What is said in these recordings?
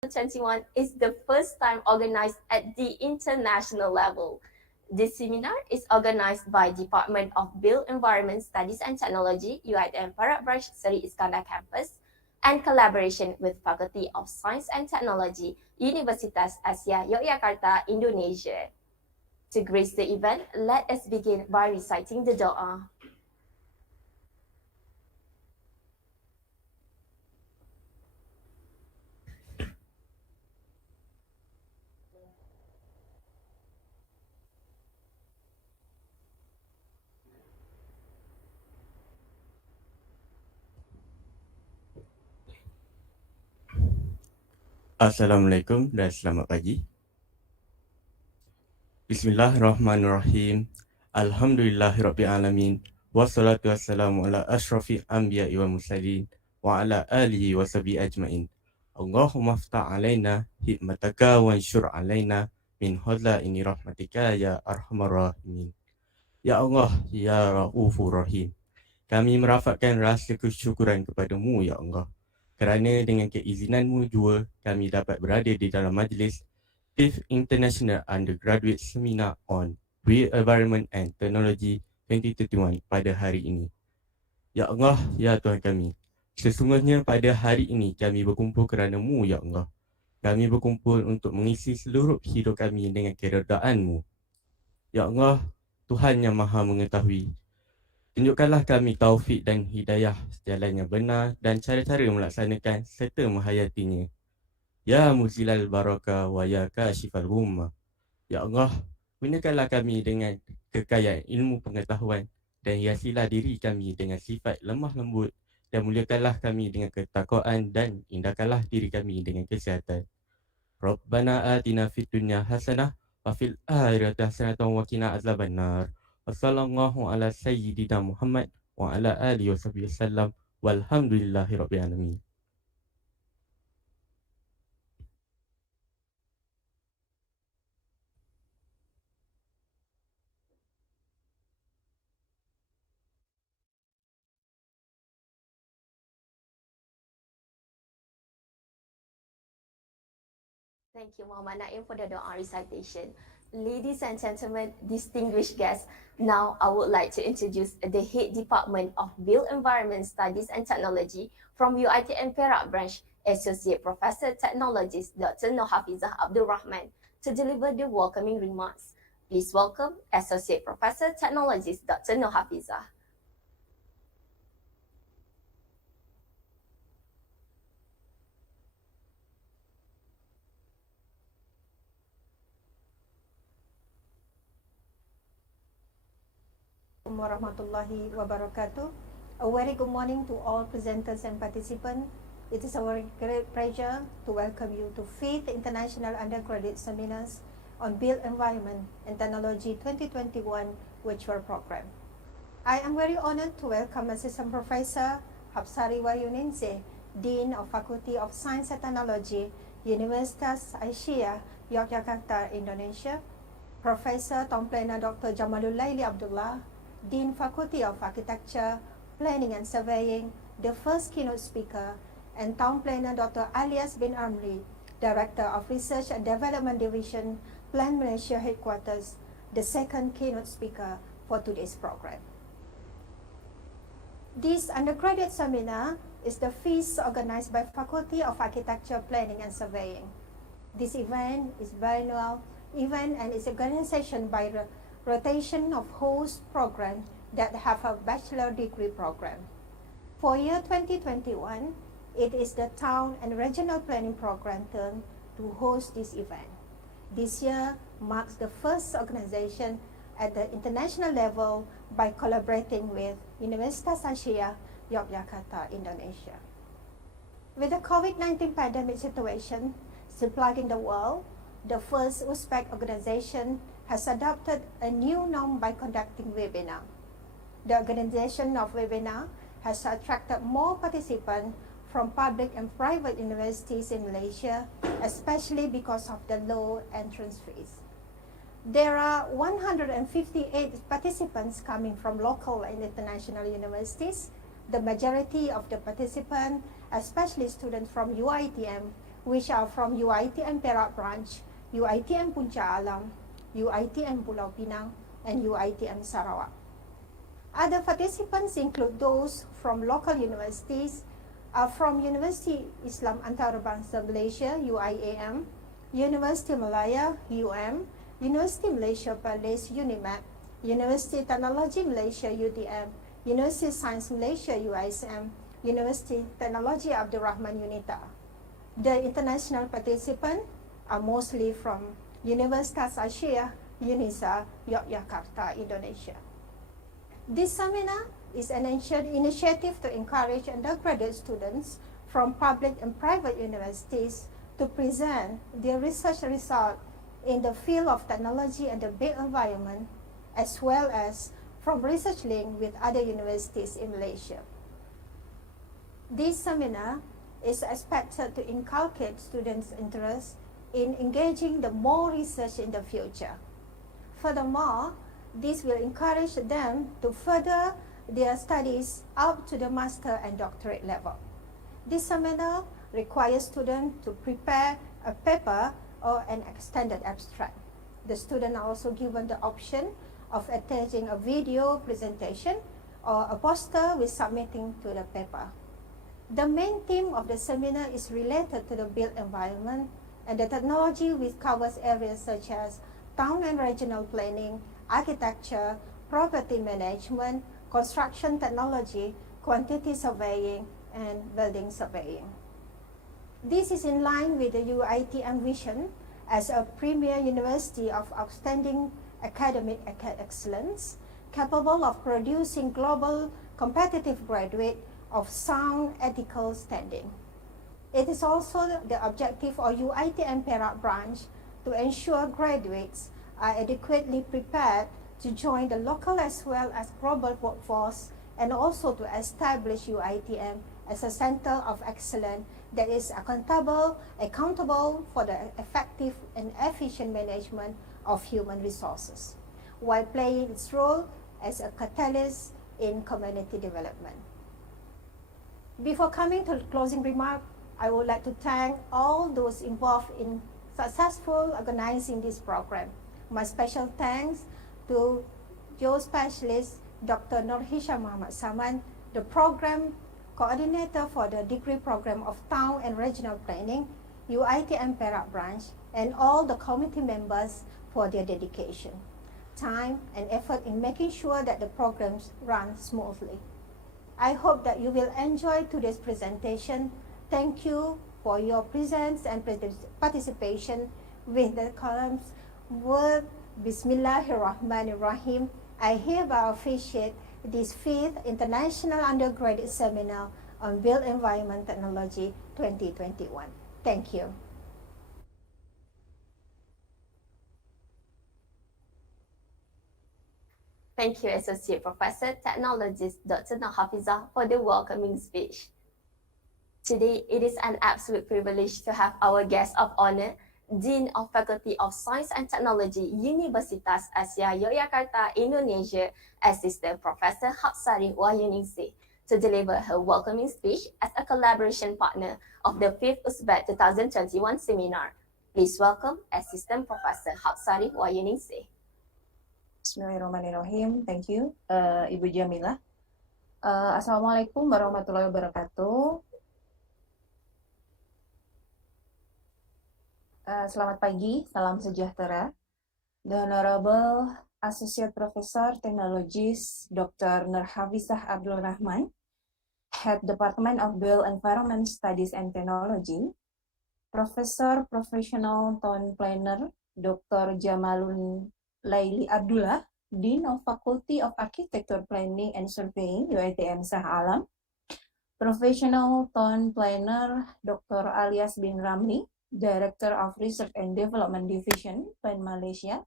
2021 is the first time organized at the international level. This seminar is organized by Department of Built Environment Studies and Technology, UITM Perak Branch Seri Iskandar Campus, and collaboration with Faculty of Science and Technology, Universitas Asia Yogyakarta, Indonesia. To grace the event, let us begin by reciting the doa. Assalamualaikum dan selamat pagi. Bismillahirrahmanirrahim. Alhamdulillahirrabbilalamin. Wassalatu wassalamu ala ashrafil anbiya'i wal mursalin wa ala alihi wa sahbihi ajmain. Allahumma ftah alaina hikmataka wa anshur alaina min khazaini rahmatika ya arhamar rahimin. Ya Allah, ya Raufur Rahim. Kami merafakkan rasa kesyukuran kepadamu, ya Allah. Kerana dengan keizinanmu jua, kami dapat berada di dalam majlis 5th International Undergraduate Seminar on Built Environment and Technology 2021 pada hari ini. Ya Allah, ya Tuhan kami, sesungguhnya pada hari ini kami berkumpul kerana-Mu, ya Allah. Kami berkumpul untuk mengisi seluruh hidup kami dengan keredaan-Mu. Ya Allah, Tuhan yang Maha Mengetahui, tunjukkanlah kami taufik dan hidayah jalan yang benar dan cara-cara melaksanakan serta menghayatinya. Ya Muzilal Baraka wa ya Kashifal Ghummah. Ya Allah, gunakanlah kami dengan kekayaan ilmu pengetahuan dan hiasilah diri kami dengan sifat lemah lembut dan muliakanlah kami dengan ketakwaan dan indahkanlah diri kami dengan kesihatan. Rabbana atina fid dunya hasanah wa fil akhirati hasanatan wa qina azabannar. Wassallallahu ala sayyidina Muhammad wa ala alihi wasallam walhamdulillahi rabbil alamin. Thank you, Muhammad Naim, for the Doa recitation. Ladies and gentlemen, distinguished guests, now I would like to introduce the Head Department of Built Environment Studies and Technology from UITM Perak Branch, Associate Professor Technologist Dr. Nur Hafizah Abdul Rahman, to deliver the welcoming remarks. Please welcome Associate Professor Technologist Dr. Nur Hafizah. Warahmatullahi wabarakatuh. A very good morning to all presenters and participants. It is our great pleasure to welcome you to 5th International Undergraduate Seminars on Built Environment and Technology 2021 virtual program. I am very honored to welcome Assistant Professor Hapsari Wahyuningsih, Dean of Faculty of Science and Technology, Universitas Asia Yogyakarta, Indonesia, Professor Tom Planner Dr. Jamalul Laili Abdullah, Dean Faculty of Architecture, Planning and Surveying, the first keynote speaker, and Town Planner Dr. Alias bin Amri, Director of Research and Development Division, Plan Malaysia Headquarters, the second keynote speaker for today's program. This undergraduate seminar is the first organized by Faculty of Architecture, Planning and Surveying. This event is biennial event and is organization by the rotation of host program that have a bachelor degree program. For year 2021, it is the Town and Regional Planning Program turn to host this event. This year marks the first organization at the international level by collaborating with Universitas Asia Yogyakarta, Indonesia. With the COVID-19 pandemic situation still plaguing the world, the first Uzbek organization has adopted a new norm by conducting webinar. The organization of webinar has attracted more participants from public and private universities in Malaysia, especially because of the low entrance fees. There are 158 participants coming from local and international universities. The majority of the participants, especially students from UITM, which are from UITM Perak branch, UITM Puncak Alam, UITM Pulau Pinang, and UITM Sarawak. Other participants include those from local universities, from University Islam Antarabangsa Malaysia, UIAM, University Malaya, University Malaysia Perlis, UNIMAP, University Teknologi Malaysia, UTM, University Science Malaysia, UISM, University Teknologi Abdul Rahman, UNITA. The international participants are mostly from Universitas Asia, UNISA, Yogyakarta, Indonesia. This seminar is an initiative to encourage undergraduate students from public and private universities to present their research results in the field of technology and the built environment, as well as from research link with other universities in Malaysia. This seminar is expected to inculcate students' interest in engaging the more research in the future. Furthermore, this will encourage them to further their studies up to the master and doctorate level. This seminar requires students to prepare a paper or an extended abstract. The students are also given the option of attaching a video presentation or a poster with submitting to the paper. The main theme of the seminar is related to the built environment and the technology, which covers areas such as town and regional planning, architecture, property management, construction technology, quantity surveying, and building surveying. This is in line with the UITM vision as a premier university of outstanding academic excellence, capable of producing global competitive graduates of sound ethical standing. It is also the objective of UITM Perak branch to ensure graduates are adequately prepared to join the local as well as global workforce, and also to establish UITM as a center of excellence that is accountable for the effective and efficient management of human resources, while playing its role as a catalyst in community development. Before coming to closing remark, I would like to thank all those involved in successful organizing this program. My special thanks to geospecialist Dr. Nurhisha Muhammad Saman, the program coordinator for the degree program of Town and Regional Planning, UITM Perak branch, and all the committee members for their dedication, time, and effort in making sure that the programs run smoothly. I hope that you will enjoy today's presentation. Thank you for your presence and participation with the columns word Bismillahirrahmanirrahim. I hereby officiate this 5th International Undergraduate Seminar on Built Environment Technology 2021. Thank you. Thank you, Associate Professor, Technologist Dr. Nurhafizah, for the welcoming speech. Today, it is an absolute privilege to have our guest of honor, Dean of Faculty of Science and Technology, Universitas Asia Yogyakarta, Indonesia, Assistant Professor Hapsari Wahyuningsih, to deliver her welcoming speech as a collaboration partner of the 5th USBET 2021 seminar. Please welcome Assistant Professor Hapsari Wahyuningsih. Bismillahirrahmanirrahim. Thank you, Ibu Jamilah. Assalamualaikum warahmatullahi wabarakatuh. Selamat pagi, salam sejahtera. The Honorable Associate Professor Technologist Dr. Nurhafizah Abdul Rahman, Head Department of Built Environment Studies and Technology, Professor Professional Town Planner Dr. Jamalun Laili Abdullah, Dean of Faculty of Architecture Planning and Surveying, UITM Shah Alam, Professional Town Planner Dr. Alias bin Ramli, Director of Research and Development Division, Plan Malaysia,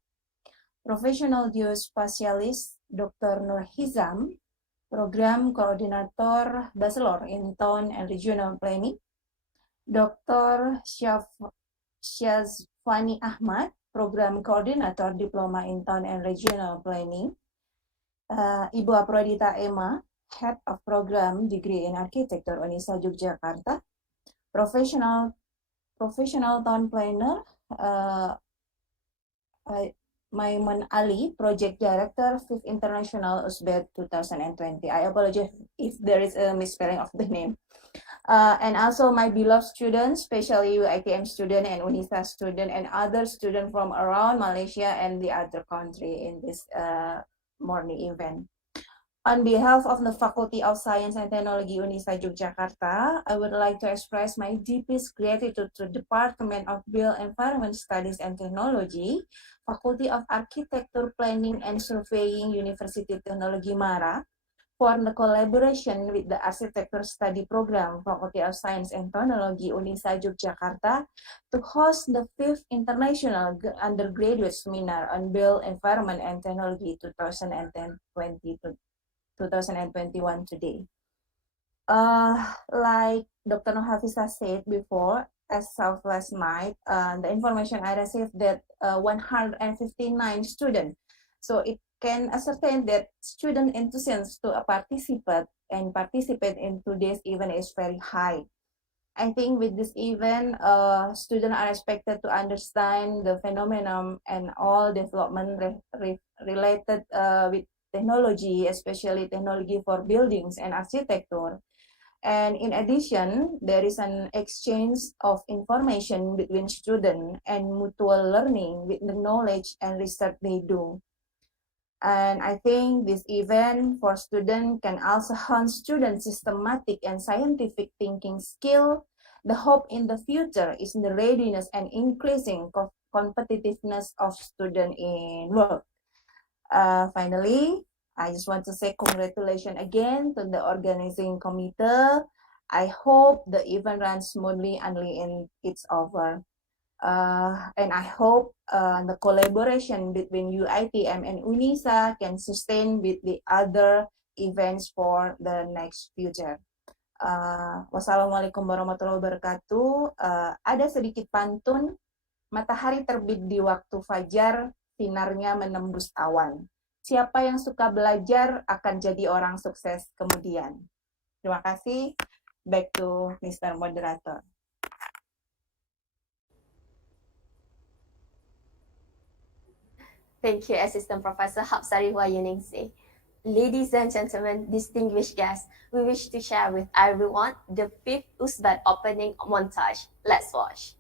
Professional Geospatialist Dr. Nur Hizam, Program Coordinator Bachelor in Town and Regional Planning, Dr. Syazfani Ahmad, Program Coordinator Diploma in Town and Regional Planning, Ibu Aprodita Emma, Head of Program Degree in Architecture, Unisa Yogyakarta, Professional Professional Town Planner, Maiman Ali, Project Director, 5th International USBED 2020. I apologize if there is a misspelling of the name. And also my beloved students, especially UITM student and UNISA student and other students from around Malaysia and the other country in this morning event. On behalf of the Faculty of Science and Technology UNISA Yogyakarta, I would like to express my deepest gratitude to the Department of Built Environment Studies and Technology, Faculty of Architecture, Planning and Surveying, University Technology Mara, for the collaboration with the Architecture Study Program, Faculty of Science and Technology UNISA Yogyakarta, to host the 5th International Undergraduate Seminar on Built Environment and Technology 2021 today. Like Dr. Nurhafizah said before, as of last night, the information I received that 159 students. So it can ascertain that student enthusiasm to participate in today's event is very high. I think with this event, students are expected to understand the phenomenon and all development related with technology, especially technology for buildings and architecture. And in addition, there is an exchange of information between students and mutual learning with the knowledge and research they do. And I think this event for students can also hone students' systematic and scientific thinking skill. The hope in the future is in the readiness and increasing competitiveness of students in work. Finally, I just want to say congratulations again to the organizing committee. I hope the event runs smoothly until it's over. And I hope the collaboration between UITM and UNISA can sustain with the other events for the next future. Wassalamualaikum warahmatullahi wabarakatuh. Ada sedikit pantun, matahari terbit di waktu fajar, sinarnya menembus awan. Siapa yang suka belajar akan jadi orang sukses kemudian. Terima kasih. Back to Mr. Moderator. Thank you, Assistant Professor Hapsari Wahyuningsih. Ladies and gentlemen, distinguished guests, we wish to share with everyone the 5th USBED opening montage. Let's watch.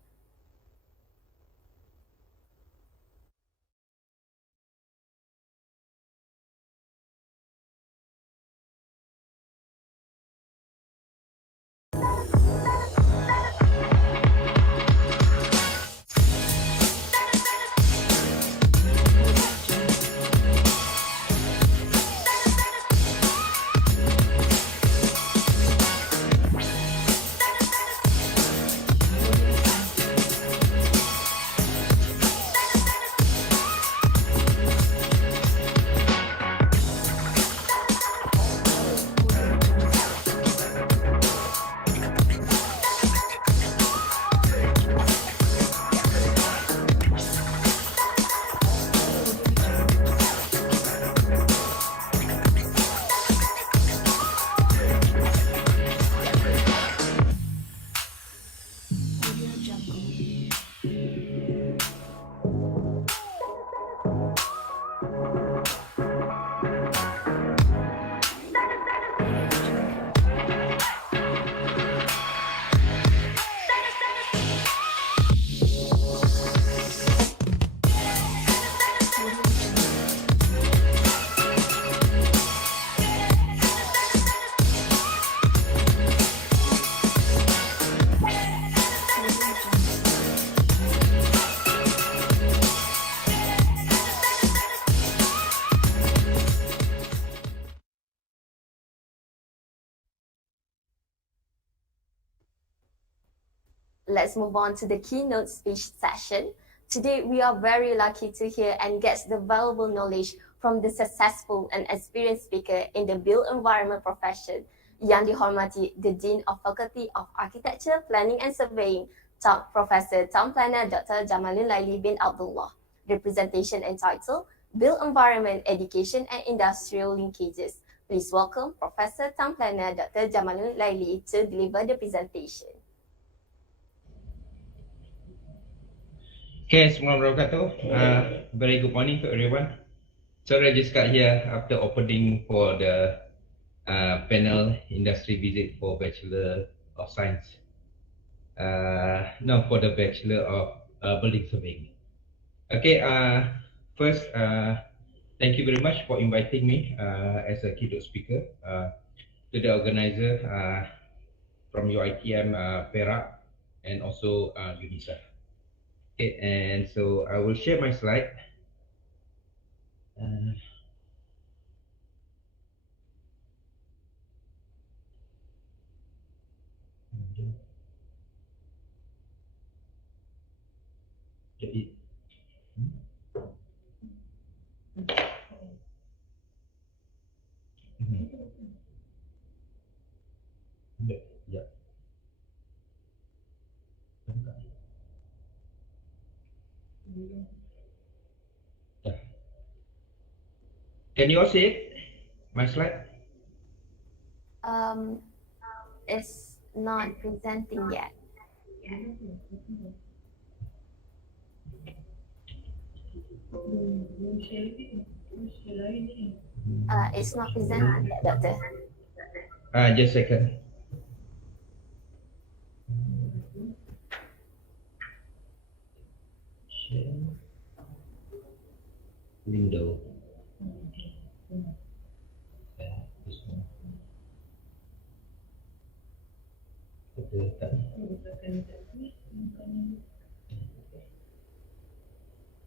Let's move on to the keynote speech session. Today, we are very lucky to hear and get the valuable knowledge from the successful and experienced speaker in the built environment profession, yang dihormati the Dean of Faculty of Architecture, Planning and Surveying, Professor Town Planner Dr. Jamalul Laili bin Abdullah. The presentation entitled Built Environment Education and Industrial Linkages. Please welcome Professor Town Planner Dr. Jamalul Laili to deliver the presentation. Okay, Assalamualaikum warahmatullahi wabarakatuh. Very good morning to everyone. Sorry, I just got here after opening for the panel industry visit for Bachelor of Science. No, for the Bachelor of Building Surveying. Okay, first, thank you very much for inviting me as a keynote speaker to the organizer from UITM Perak and also UNISA. Okay, and so I will share my slide. Jadi, ya. Can you all see it? My slide? It's not presenting yet. It's not presenting yet, Doctor. Just a second. Share window. This one.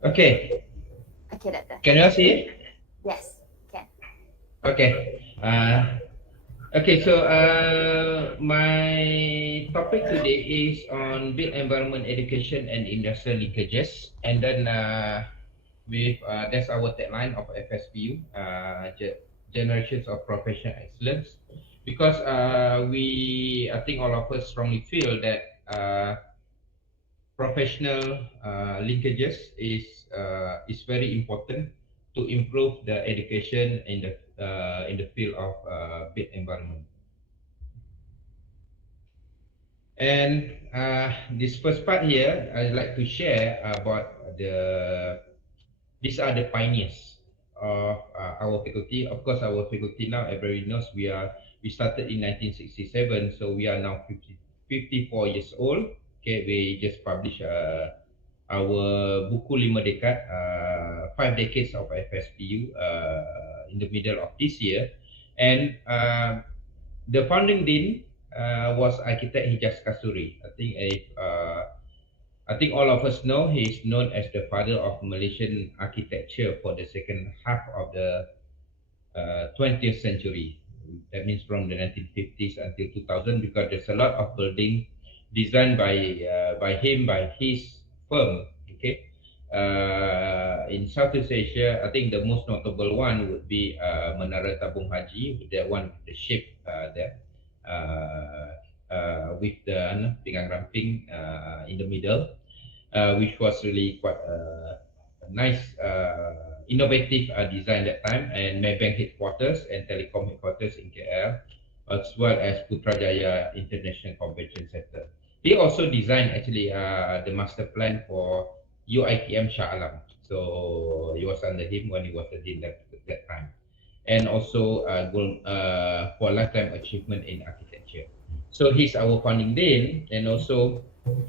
Okay, Okay, Doctor. can you all see it? Yes, can. Okay. Okay, so my topic today is on built environment education and industrial linkages, and then with that's our tagline of FSPU, generations of professional excellence, because I think all of us strongly feel that professional linkages is very important to improve the education in the field of built environment. And this first part here, I'd like to share about these are the pioneers of our faculty. Of course, our faculty now, everybody knows we started in 1967, so we are now 54 years old. Okay, we just published our buku 5 dekad, 5 decades of FSPU in the middle of this year. And the founding dean was architect Hijaz Kasuri. I think all of us know he is known as the father of Malaysian architecture for the second half of the 20th century. That means from the 1950s until 2000, because there's a lot of building designed by him, by his firm. Okay, in Southeast Asia, I think the most notable one would be Menara Tabung Haji, the one with the shape there. With the pinggang ramping in the middle, which was really quite a nice, innovative design that time, and Maybank headquarters and Telecom headquarters in KL, as well as Putrajaya International Convention Center. He also designed actually the master plan for UITM Shah Alam. So he was under him when he was the dean that time, and also for lifetime achievement in architecture. So he's our founding dean, and also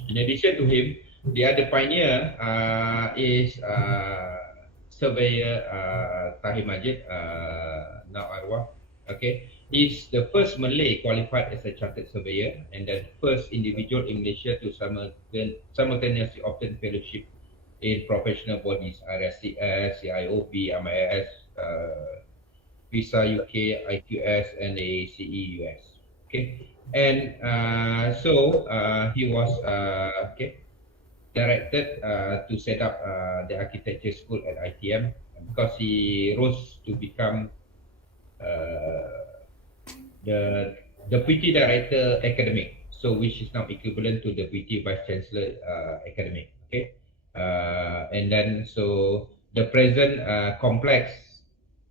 in addition to him, the other pioneer is surveyor Tahir Majid, now arwah. Okay, he's the first Malay qualified as a chartered surveyor, and the first individual in Malaysia to simultaneously obtain fellowship in professional bodies, RSCS, CIOB, MIS, Visa UK, IQS, and ACE US. Okay, and so he was directed to set up the architecture school at ITM, because he rose to become the PT Director Academic, so which is now equivalent to the PT Vice Chancellor Academic. Okay, and then so the present complex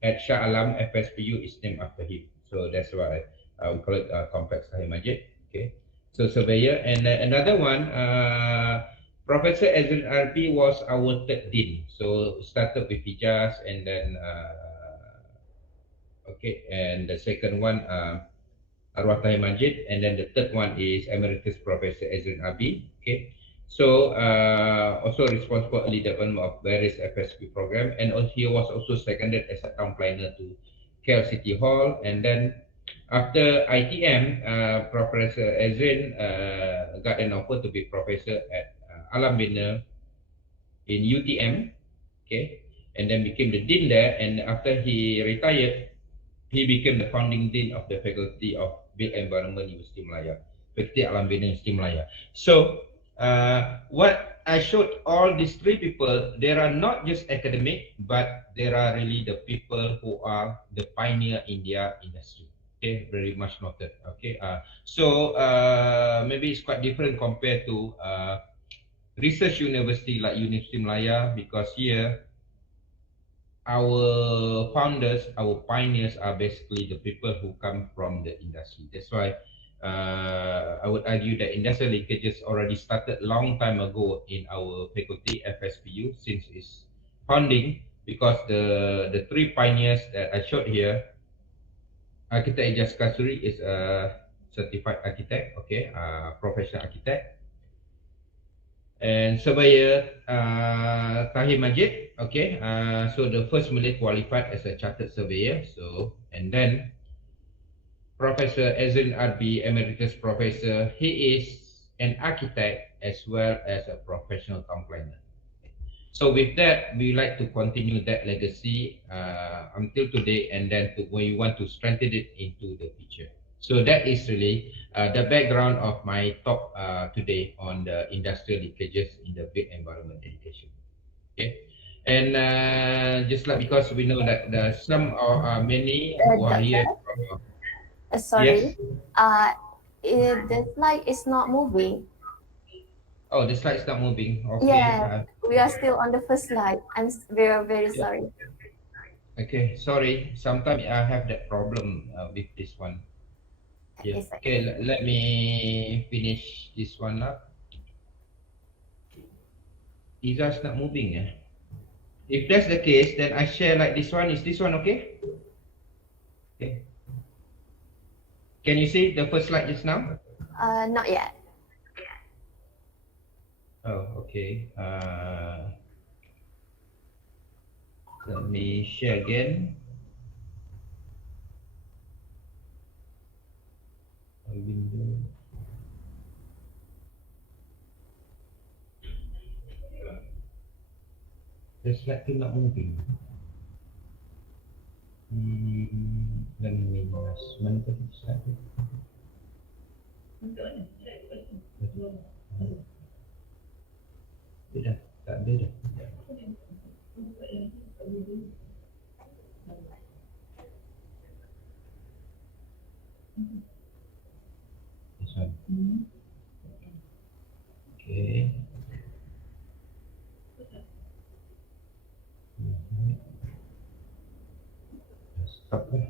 at Shah Alam FSPU is named after him. So that's why we call it Complex Tahir Majid. Okay, so surveyor, and another one Professor Ezrin RP was our third dean. So started with Hijaz and then okay, and the second one Arwah Tahir Majid, and then the third one is Emeritus Professor Ezrin Abi. Okay, so also responsible for early development of various FSP program, and he was also seconded as a town planner to KL City Hall, and then after ITM, Professor Ezrin got an offer to be professor at Alam Bina in UTM, okay, and then became the dean there, and after he retired, he became the founding dean of the Faculty of Built Environment University Malaya, Fakulti Alam Bina University Malaya. So, what I showed all these three people, they are not just academic, but they are really the people who are the pioneer in their industry. Okay, very much noted. Okay, maybe it's quite different compared to research university like University Malaya, because here our founders, our pioneers are basically the people who come from the industry. That's why I would argue that industrial linkages already started long time ago in our faculty FSPU since its founding, because the three pioneers that I showed here, Architect Ijaz Kasuri is a certified architect, okay, professional architect. And surveyor Tahir Majid, okay, so the first Malay qualified as a chartered surveyor. So, and then Professor Ezrin Arbi, Emeritus Professor, he is an architect as well as a professional town planner. So with that, we like to continue that legacy until today, and then we want to strengthen it into the future. So that is really the background of my talk today on the industrial linkages in the built environment education. Okay, and just like, because we know that there are some or many who are here. Sorry, Yes. the slide is not moving. Oh, the slide is not moving. Okay. Yeah, we are still on the first slide. I'm very sorry. Okay, sorry. Sometimes I have that problem with this one. Yeah. It's Okay, let me finish this one up. Iza's not moving. If that's the case, then I share like this one. Is this one okay? Okay. Can you see the first slide just now? Not yet. Oh, okay. Let me share again. A window. The slide still not moving. Let me mana tadi slide tu? Dia dah, tak ada dah. This one. Okay. Stop lah.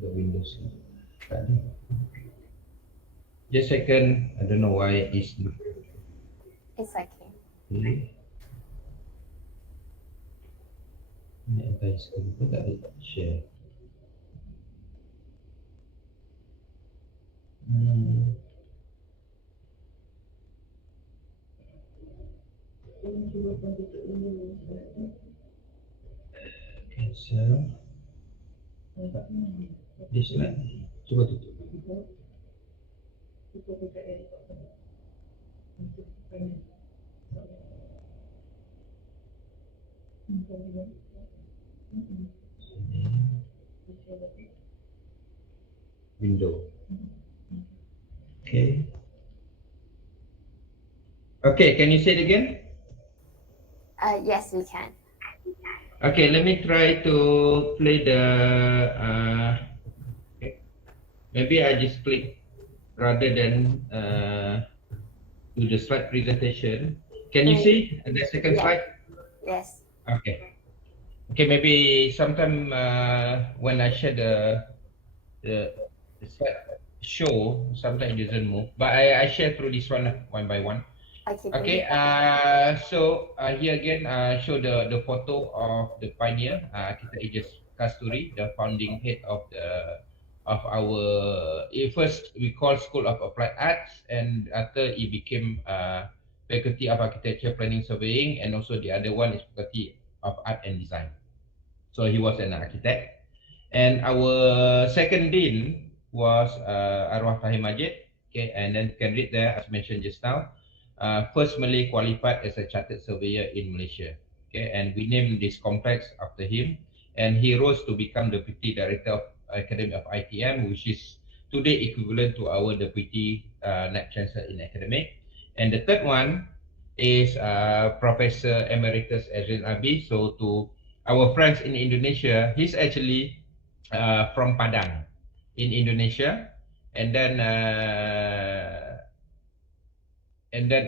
The Windows ni tak ada. Just a second. I don't know why it's not. It's okay. Okay. Ni entire screen pun tak ada share. Cancel. This slide. Cuba tutup. Window. Okay. Okay, can you say it again? Yes, we can. Okay, let me try to play the. Okay. Maybe I just click rather than do the slide presentation. Can you see the second slide? Yes. Okay. Okay, maybe sometime when I share the slide, show. Sometimes it doesn't move, but I share through this one by one. Okay, Okay, boleh. so here again, show the photo of the pioneer, kita Aegis Kasturi, the founding head of our first we call School of Applied Arts, and after it became Faculty of Architecture, Planning, Surveying, and also the other one is Faculty of Art and Design. So he was an architect, and our second dean was Arwah Tahir Majid. Okay, and then you can read there as mentioned just now. First Malay qualified as a chartered surveyor in Malaysia. Okay, and we named this complex after him. And he rose to become deputy director of Academy of ITM, which is today equivalent to our deputy Naib Chancellor in academic. And the third one is Professor Emeritus Adrian Abi. So to our friends in Indonesia, he's actually from Padang in Indonesia, and then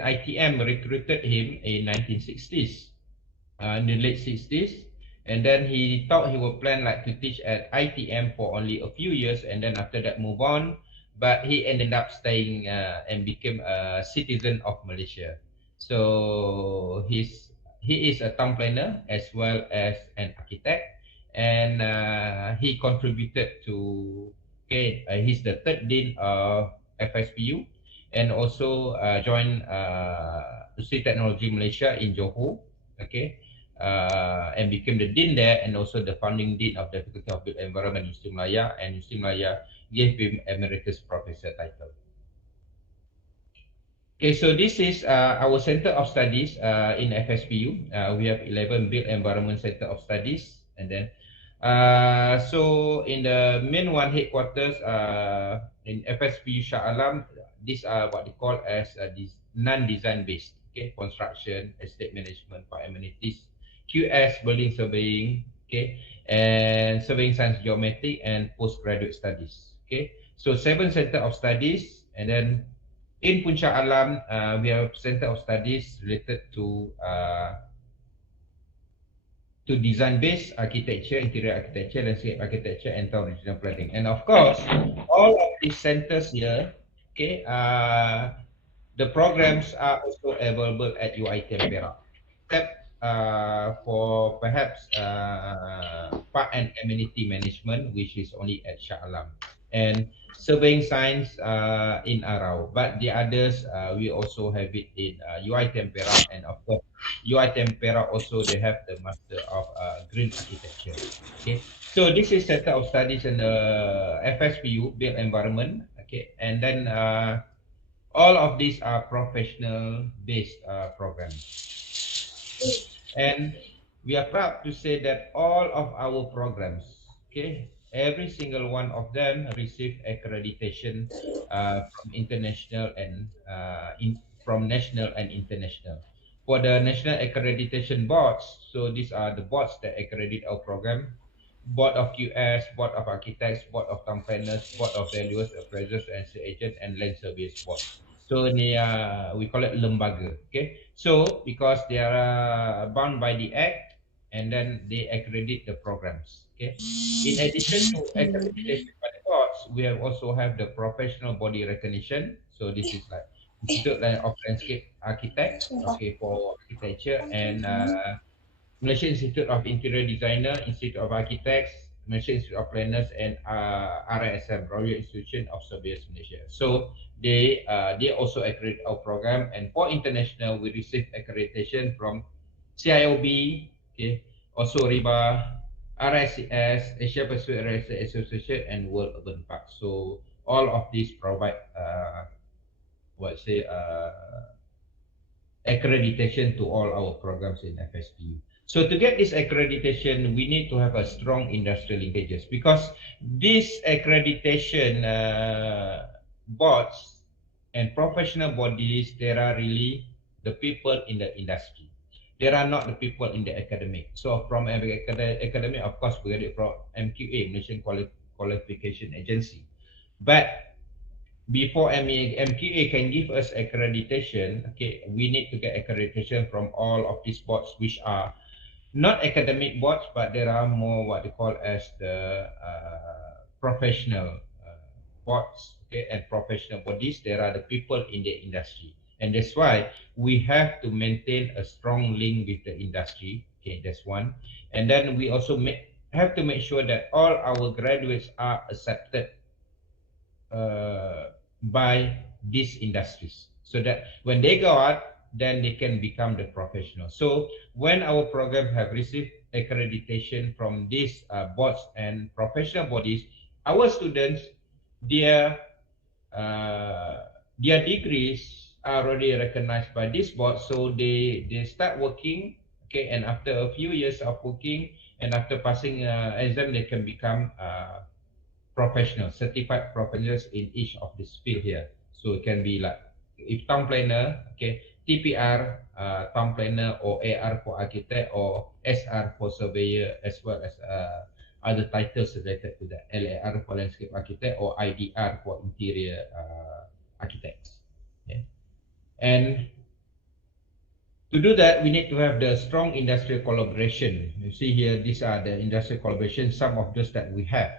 ITM recruited him in 1960s, in the late 60s, and then he thought he would plan like to teach at ITM for only a few years, and then after that move on, but he ended up staying and became a citizen of Malaysia. So he is a town planner as well as an architect, and he contributed to he's the third dean of FSPU, and also joined University Technology Malaysia in Johor, okay, and became the dean there, and also the founding dean of the Faculty of Built Environment Universiti Malaya, and Universiti Malaya gave him emeritus professor title. Okay, so this is our Center of Studies in FSPU. We have 11 Built Environment Center of Studies, and then so in the main one headquarters in FSPU Shah Alam, these are what they call as non-design based, okay, construction, estate management for amenities, QS, building surveying, okay, and surveying science, geometry, and postgraduate studies. Okay, so 7 center of studies, and then in Puncak Alam, we have center of studies related to design-based architecture, interior architecture, landscape architecture, and town regional planning. And of course, all of these centers here, okay, the programs are also available at UiTM Perak, except for perhaps park and amenity management, which is only at Shah Alam, and surveying science in Arau. But the others, we also have it in UiTM Perak, and of course, UiTM Perak also they have the Master of Green Architecture. Okay, so this is set of studies in the FSPU Built Environment. Okay, and then all of these are professional based programs, and we are proud to say that all of our programs, okay, every single one of them receive accreditation from international and from national and international. For the national accreditation boards, so these are the boards that accredit our program: Board of QS, Board of Architects, Board of Town Planners, Board of Valuers, Appraisers and Agents, and Land Surveyors Board. So we call it lembaga. Okay, so because they are bound by the act, and then they accredit the programs. Okay, in addition to accreditation by the boards, we have also have the professional body recognition. So this is like Institute of Landscape Architect, okay, for architecture, and Malaysia Institute of Interior Designer, Institute of Architects, Malaysia Institute of Planners, and RISM, Royal Institution of Surveyors Malaysia. So they also accredit our program, and for international, we receive accreditation from CIOB, okay, also RIBA, RICS, Asia Pacific Real Estate Association, and World Urban Park. So all of these provide accreditation to all our programs in FSPU. So to get this accreditation, we need to have a strong industrial linkages, because this accreditation boards and professional bodies, there are really the people in the industry. There are not the people in the academic. So from academic, of course, we get it from MQA, Malaysian Qualification Agency. But before MQA can give us accreditation, okay, we need to get accreditation from all of these boards, which are not academic boards, but there are more what they call as the professional boards, okay, and professional bodies, there are the people in the industry. And that's why we have to maintain a strong link with the industry. Okay, that's one. And then we also have to make sure that all our graduates are accepted by these industries, so that when they go out, then they can become the professional. So when our program have received accreditation from these boards and professional bodies, our students, their their degrees are already recognized by this board, so they start working. Okay, and after a few years of working and after passing exam, they can become professionals, certified professionals in each of this field here. So it can be like, if town planner, okay, TPR, town planner, or AR for architect, or SR for surveyor, as well as other titles related to that, LAR for landscape architect, or IDR for interior architects. Okay. And to do that, we need to have the strong industrial collaboration. You see here, these are the industrial collaboration, some of those that we have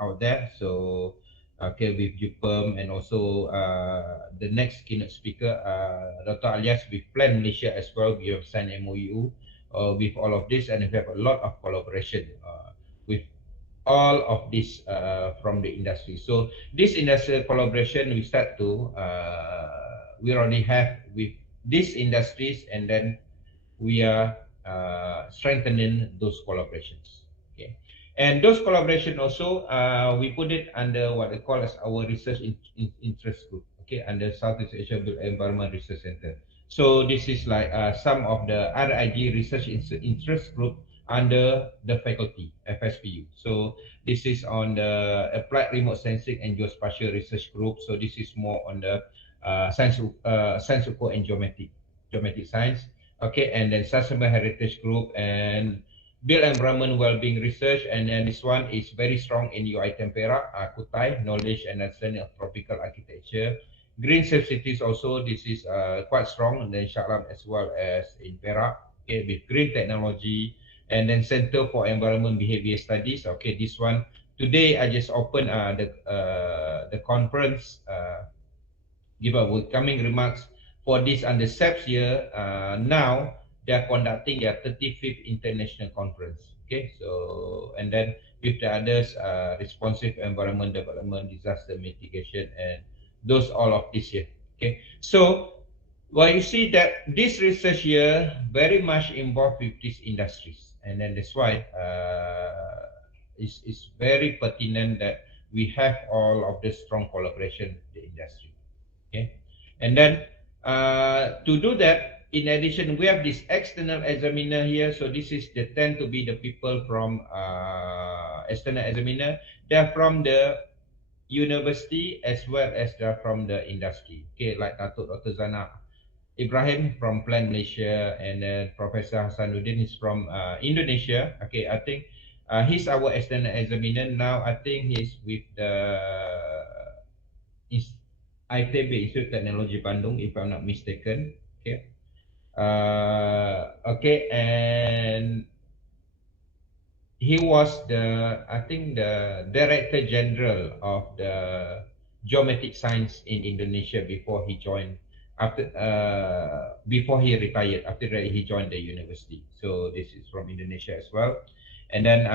out there. So, okay, with UPERM, and also the next keynote speaker, Dr. Alias, with Plan Malaysia as well. We have signed MOU with all of this, and we have a lot of collaboration with all of this from the industry. So this industrial collaboration, we start to, we already have with these industries, and then we are strengthening those collaborations. Okay, and those collaboration also we put it under what they call as our research interest group. Okay, under Southeast Asia Built Environment Research Center. So this is like some of the RIG research interest group under the faculty FSPU. So this is on the Applied Remote Sensing and Geospatial Research Group. So this is more on the science and geometric science. Okay, and then Sustainable Heritage Group and Built Environment Wellbeing Research, and then this one is very strong in UiTM Perak, Kutai, Knowledge and Understanding of Tropical Architecture. Green Safe Cities also, this is quite strong, and then Shahram as well as in Perak, okay, with green technology. And then Center for Environment Behavior Studies, okay, this one, today I just opened the conference, give a welcoming remarks for this under SEPS year. Now they are conducting their 35th international conference. Okay, so and then with the others, responsive environment development, disaster mitigation, and those all of this year. Okay, so well, you see that this research year very much involved with these industries, and then that's why it's very pertinent that we have all of this strong collaboration with the industry. Okay, and then to do that, in addition, we have this external examiner here. So this is the tend to be the people from external examiner. They're from the university as well as they're from the industry. Okay, like Dr. Zana Ibrahim from Plan Malaysia, and then Professor Hasanuddin is from Indonesia. Okay, I think he's our external examiner now. I think he's with the ITB, Institute Technology Bandung, if I'm not mistaken. Okay. Okay, and he was I think the Director General of the Geometric Science in Indonesia before he joined, before he retired. After that, he joined the university. So this is from Indonesia as well. And then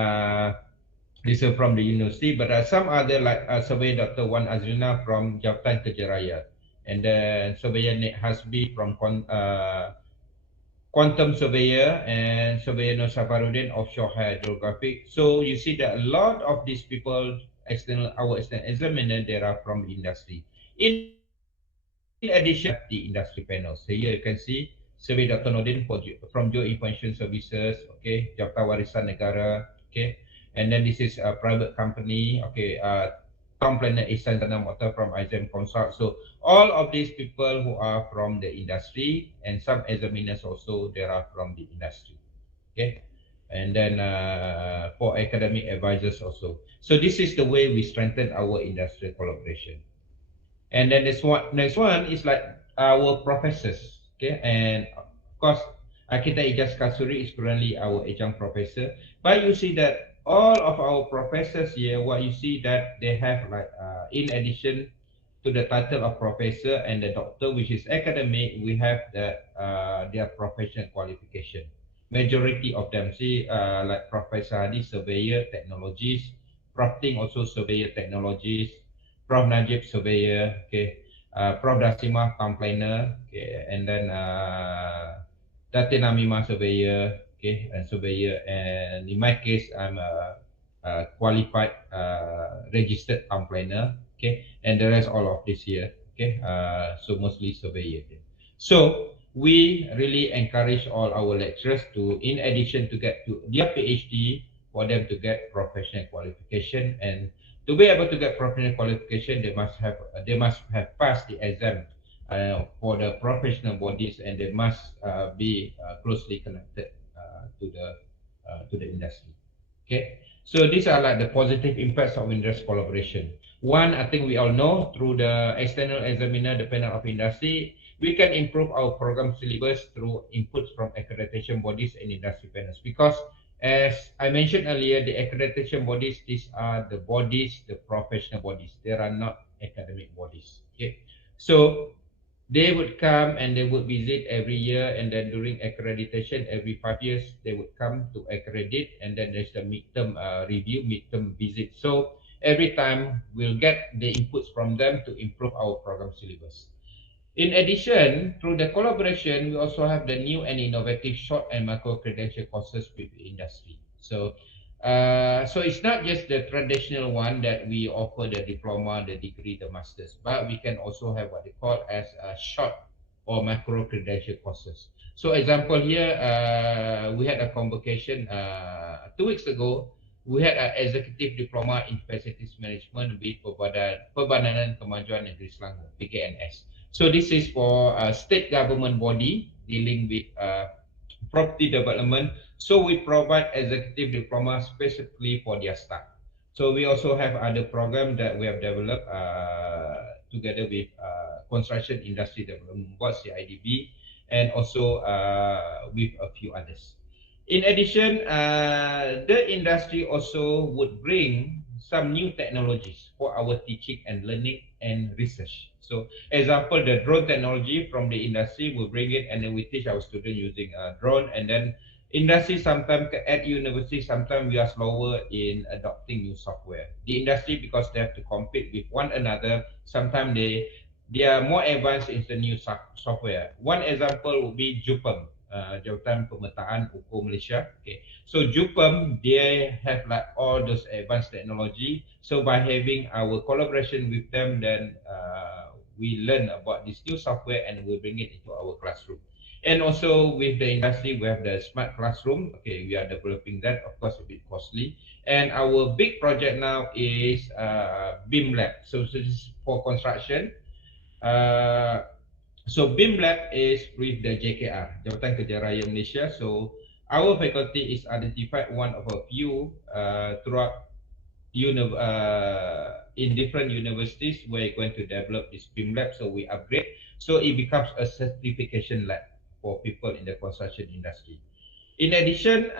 this is from the university, but some other like Surveyor Dr. Wan Azrina from Jabatan Kerja Raya, and then Surveyor Nek Hasbi from Quantum Surveyor, and Surveyor Nur Safaruddin Offshore Hydrographic. So you see that a lot of these people, our external examiner, they are from the industry. In addition, the industry panels. So here you can see Surveyor Dr. Nordin from Geoinformation Services, okay, Jabatan Warisan Negara, okay. And then this is a private company, okay, Town Planner Ihsan Tanah Motor from IZM Consult. So all of these people who are from the industry, and some examiners also, they are from the industry, okay. And then for academic advisors also. So this is the way we strengthen our industrial collaboration. And then next one is like our professors, okay. And of course, Architect Ijaz Kasuri is currently our adjunct professor. But you see that all of our professors here, what you see that they have like, in addition to the title of professor and the doctor, which is academic, we have their professional qualification. Majority of them, see, like Professor Hadi, surveyor, technologist, Prof Ting also surveyor, technologist, Prof Najib, surveyor, okay, Prof Dasimah, town planner, okay, and then Datin Amimah, surveyor, okay, and surveyor, and in my case, I'm a qualified registered town planner, okay, and the rest all of this here, okay, so mostly surveyor. So we really encourage all our lecturers to, in addition to get to their PhD, for them to get professional qualification, and to be able to get professional qualification, they must have passed the exam for the professional bodies, and they must be closely connected to the industry. Okay, so these are like the positive impacts of industry collaboration. One, I think we all know, through the external examiner, the panel of industry, we can improve our program syllabus through inputs from accreditation bodies and industry panels. Because as I mentioned earlier, the accreditation bodies, these are the bodies, the professional bodies. They are not academic bodies. Okay, so they would come and they would visit every year, and then during accreditation, every 5 years, they would come to accredit, and then there's the midterm review, midterm visit. So every time we'll get the inputs from them to improve our program syllabus. In addition, through the collaboration, we also have the new and innovative short and micro credential courses with the industry. So it's not just the traditional one that we offer, the diploma, the degree, the masters, but we can also have what they call as short or macro credential courses. So example here, we had a convocation 2 weeks ago. We had an executive diploma in facilities management with Perbadanan Kemajuan Negeri Selangor, PKNS. So this is for a state government body dealing with property development. So we provide executive diploma specifically for their staff. So we also have other programs that we have developed together with Construction Industry Development Board, CIDB, and also with a few others. In addition, the industry also would bring some new technologies for our teaching and learning and research. So example, the drone technology from the industry will bring it, and then we teach our students using a drone. And then industry sometimes at university, sometimes we are slower in adopting new software. The industry, because they have to compete with one another, sometimes they are more advanced in the new software. One example would be JUPEM, Jawatan Pemetaan Ukur Malaysia. Okay, so JUPEM, they have like all those advanced technology. So by having our collaboration with them, then we learn about this new software and we bring it into our classroom. And also with the industry, we have the smart classroom. Okay, we are developing that, of course, a bit costly. And our big project now is BIM Lab. So this is for construction. So BIM Lab is with the JKR, Jabatan Kerja Raya Malaysia. So our faculty is identified one of a few throughout in different universities where you're going to develop this BIM Lab. So we upgrade, so it becomes a certification lab for people in the construction industry. In addition,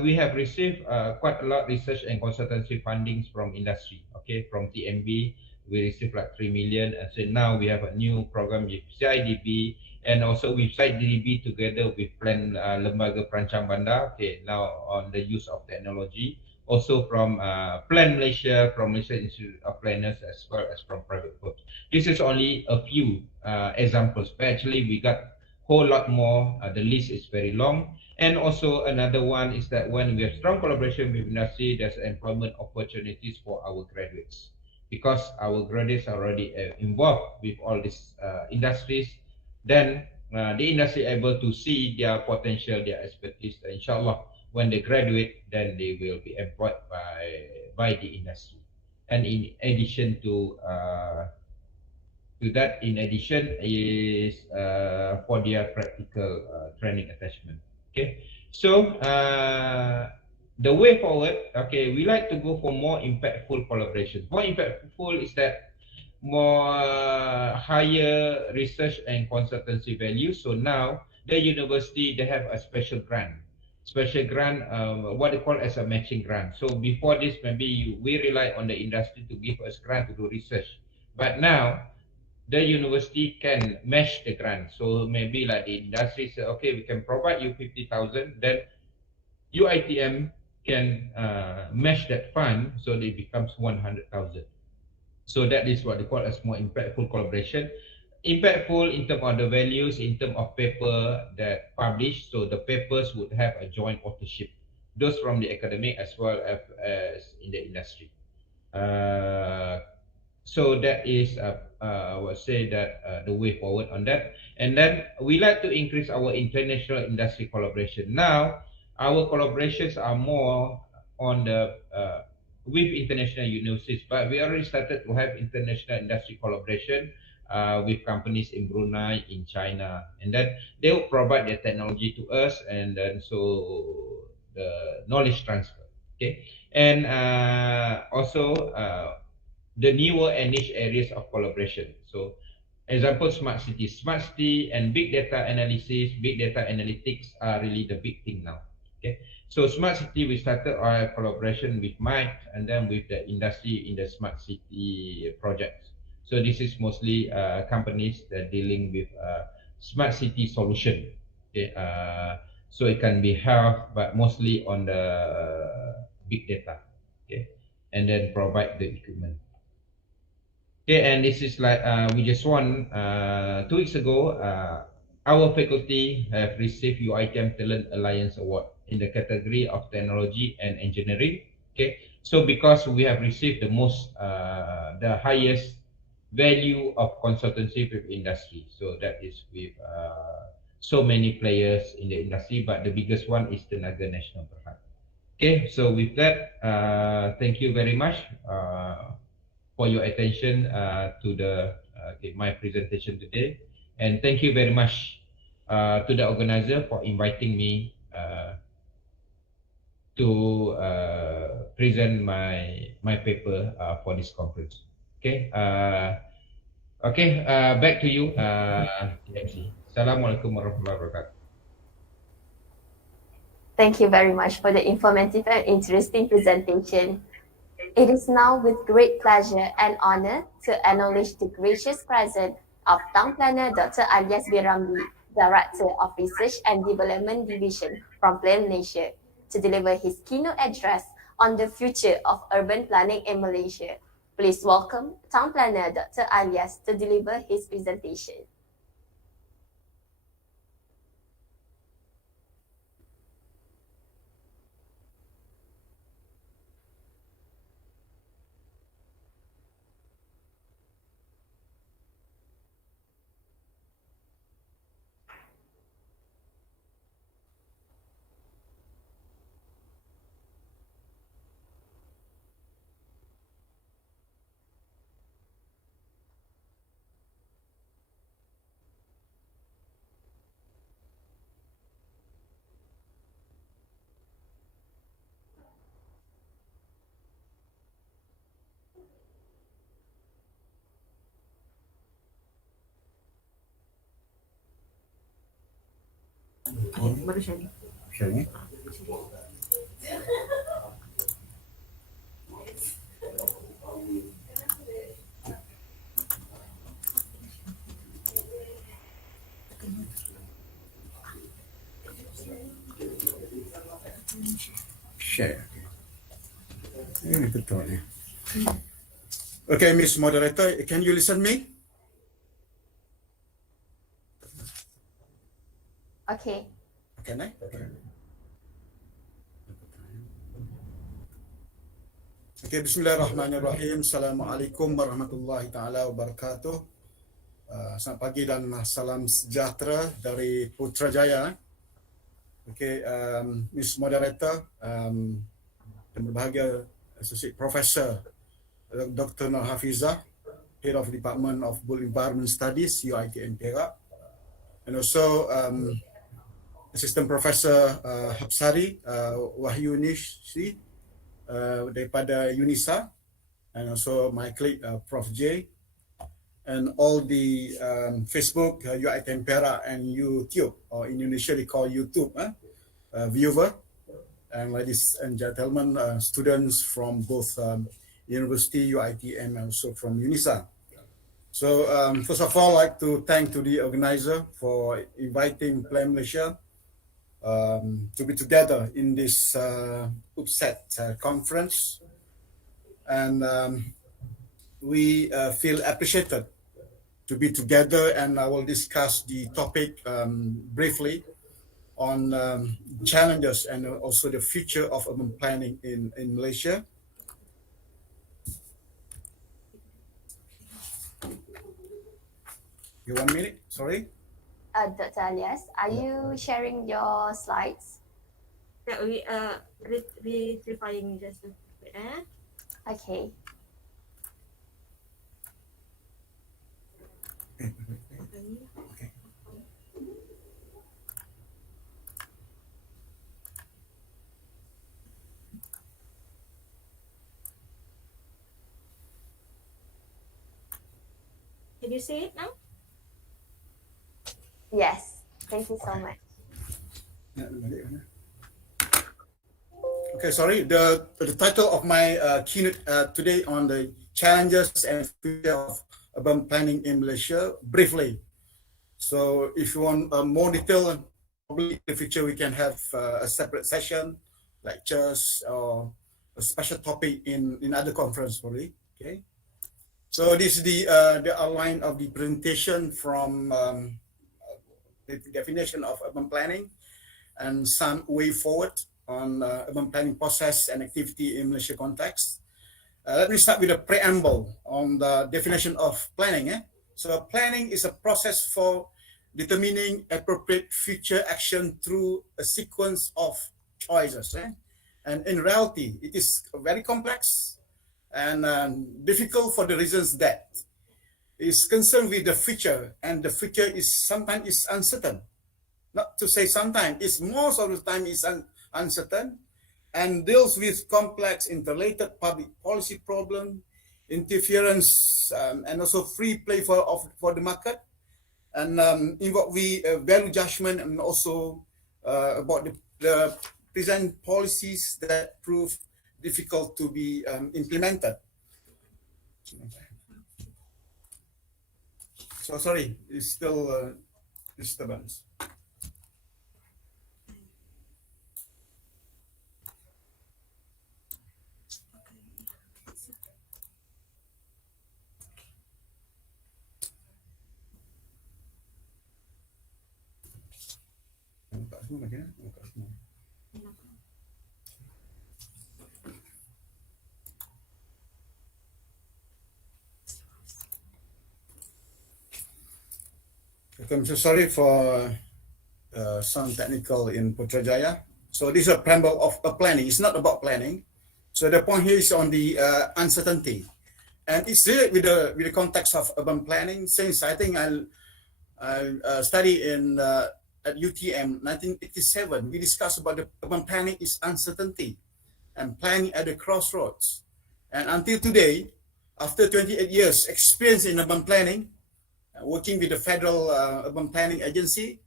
we have received quite a lot of research and consultancy fundings from industry. Okay, from TMB, we received like 3 million, and so now we have a new program with CIDB, and also with CIDB together with Plan Lembaga Perancang Bandar. Okay, now on the use of technology. Also from Plan Malaysia, from Malaysia Institute of Planners, as well as from private firms. This is only a few examples, but actually we got whole lot more. The list is very long. And also another one is that when we have strong collaboration with industry, there's employment opportunities for our graduates. Because our graduates are already involved with all these industries, then the industry able to see their potential, their expertise. Inshallah, when they graduate, then they will be employed by the industry. And in addition to that, in addition is for their practical training attachment. Okay, so the way forward, okay, we like to go for more impactful collaboration. More impactful is that more higher research and consultancy value. So now the university, they have a special grant special grant, what they call as a matching grant. So before this, maybe we rely on the industry to give us grant to do research. But now, the university can match the grant. So maybe like the industry say, okay, we can provide you 50,000, then UITM can match that fund, so it becomes 100,000. So that is what they call as more impactful collaboration. Impactful in terms of the values, in terms of paper that published, so the papers would have a joint authorship, those from the academic as well as in the industry. So that is, I would say that the way forward on that. And then we like to increase our international industry collaboration. Now, our collaborations are more on the with international universities, but we already started to have international industry collaboration with companies in Brunei, in China, and then they will provide their technology to us, and then so the knowledge transfer. Okay, and also the newer and niche areas of collaboration. So, example, smart city. Smart city and big data analysis, big data analytics are really the big thing now. Okay, so smart city, we started our collaboration with Mike and then with the industry in the smart city projects. So this is mostly companies that dealing with smart city solution. Okay, so it can be health, but mostly on the big data. Okay, and then provide the equipment. Okay, and this is like we just won 2 weeks ago. Our faculty have received UITM Talent Alliance Award in the category of technology and engineering. Okay, so because we have received the highest value of consultancy with industry, so that is with so many players in the industry, but the biggest one is Tenaga Nasional Berhad. Okay, so with that, thank you very much for your attention to my presentation today, and thank you very much to the organizer for inviting me to present my paper for this conference. Okay, back to you, MC. Assalamualaikum warahmatullahi wabarakatuh. Thank you very much for the informative and interesting presentation. It is now with great pleasure and honor to acknowledge the gracious presence of Town Planner Dr. Alias Biramli, Director of Research and Development Division from Plan Malaysia, to deliver his keynote address on the future of urban planning in Malaysia. Please welcome Town Planner Dr. Alias to deliver his presentation. Baru sharing. Sharing. Share. Ini betul ni. Okay, Miss Moderator, can you listen me? Okay. Can I? Okay, bismillahirrahmanirrahim. Assalamualaikum warahmatullahi taala wabarakatuh. Selamat pagi dan salam sejahtera dari Putrajaya. Okay, Miss Moderator, dan berbahagia Associate Professor Dr. Nur Hafizah, Head of Department of Built Environment Studies, UITM Perak, and also Assistant Professor Hapsari Wahyu Nishri daripada UNISA, and also my colleague Prof J, and all the Facebook, UITM Perak, and YouTube, or in Indonesia they call YouTube, viewer, and ladies and gentlemen, students from both University, UIT, and also from UNISA. So first of all, I'd like to thank to the organizer for inviting Plan Malaysia to be together in this UPSET conference. And we feel appreciated to be together, and I will discuss the topic briefly on challenges and also the future of urban planning in Malaysia. You 1 minute, sorry. Dr. Alias, are you sharing your slides? Yeah, we retrieving just a bit, Okay. Okay. Can you see it now? Yes. Thank you so much. Okay, sorry. The title of my keynote today on the challenges and future of urban planning in Malaysia, briefly. So if you want more detail, probably in the future we can have a separate session, lectures, or a special topic in other conference, probably. Okay. So this is the outline of the presentation from the definition of urban planning and some way forward on urban planning process and activity in Malaysia context. Let me start with a preamble on the definition of planning. So planning is a process for determining appropriate future action through a sequence of choices. And in reality, it is very complex and difficult for the reasons that is concerned with the future, and the future is sometimes uncertain. Not to say sometimes, it's most of the time is uncertain, and deals with complex interrelated public policy problem, interference, and also free play for the market, and involve value judgment, and also about the present policies that prove difficult to be implemented. So sorry, it's still disturbance. Okay, I'm so sorry for some technical in Putrajaya. So this is a preamble of planning. It's not about planning. So the point here is on the uncertainty, and it's related with the context of urban planning. Since I think I studied in at UTM 1987, we discussed about the urban planning is uncertainty and planning at the crossroads. And until today, after 28 years experience in urban planning, working with the Federal Urban Planning Agency,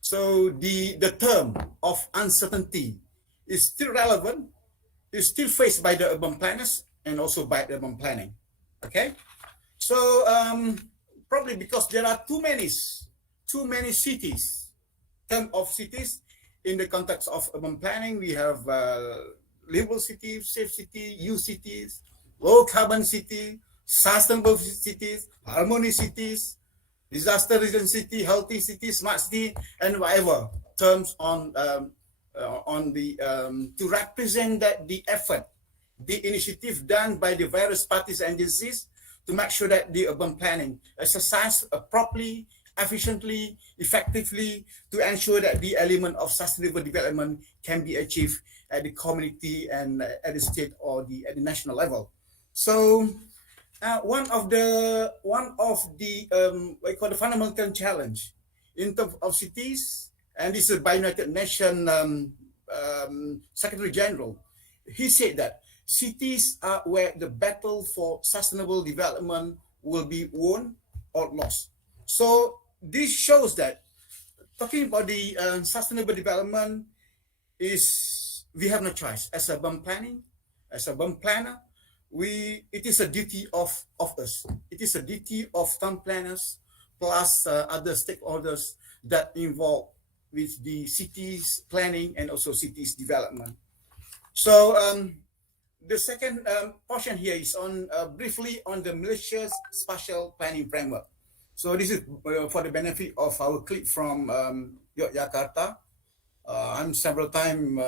so the term of uncertainty is still relevant, is still faced by the urban planners and also by urban planning. Okay, so probably because there are too many cities, term of cities in the context of urban planning. We have livable cities, safe city, U cities, low carbon city, sustainable cities, harmony cities, disaster resistant city, healthy city, smart city, and whatever terms on the to represent that the effort, the initiative done by the various parties and agencies to make sure that the urban planning exercised properly, efficiently, effectively, to ensure that the element of sustainable development can be achieved at the community and at the state or at the national level. So one of the what you call the fundamental challenge in terms of cities, and this is by United Nations Secretary General. He said that cities are where the battle for sustainable development will be won or lost. So this shows that talking about the sustainable development is we have no choice. As urban planning, as urban planner, it is a duty of us. It is a duty of town planners plus other stakeholders that involve with the city's planning and also city's development. So the second portion here is on briefly on the Malaysia's spatial planning framework. So this is for the benefit of our clip from Yogyakarta. I'm several times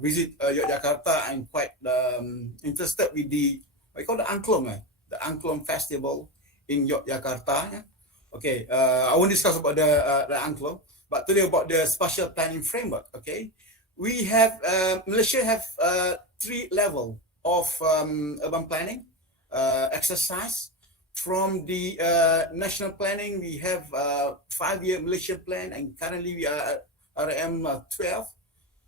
visit Yogyakarta. I'm quite interested with the what you call the Angklung Festival in Yogyakarta. Yeah? Okay, I won't discuss about the Angklung, but today about the spatial planning framework. Okay, we have Malaysia have 3 level of urban planning exercise. From the national planning, we have 5-year Malaysian plan, and currently we are RM 12,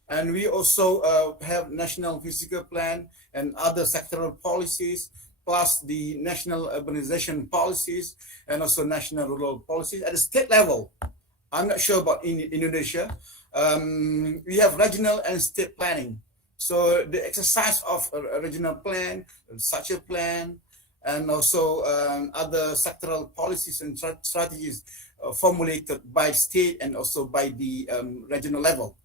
and we also have national physical plan and other sectoral policies, plus the national urbanization policies and also national rural policies. At the state level, I'm not sure about in Indonesia, we have regional and state planning. So the exercise of a regional plan, such a plan, and also other sectoral policies and strategies formulated by state and also by the regional level.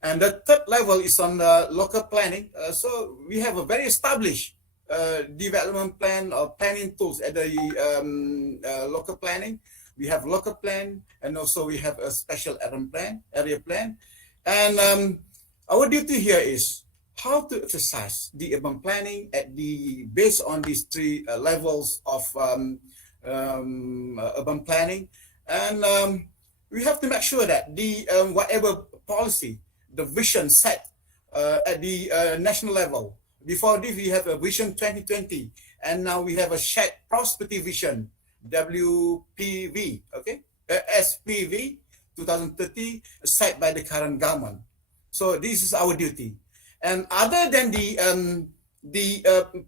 And the third level is on local planning. So we have a very established development plan or planning tools at the local planning. We have local plan, and also we have a special area plan. And our duty here is how to exercise the urban planning at the based on these 3 levels of urban planning. And we have to make sure that the whatever policy, the vision set at the national level. Before this, we have a vision 2020, and now we have a shared prosperity vision, WPV, okay, SPV 2030, set by the current government. So this is our duty. And other than the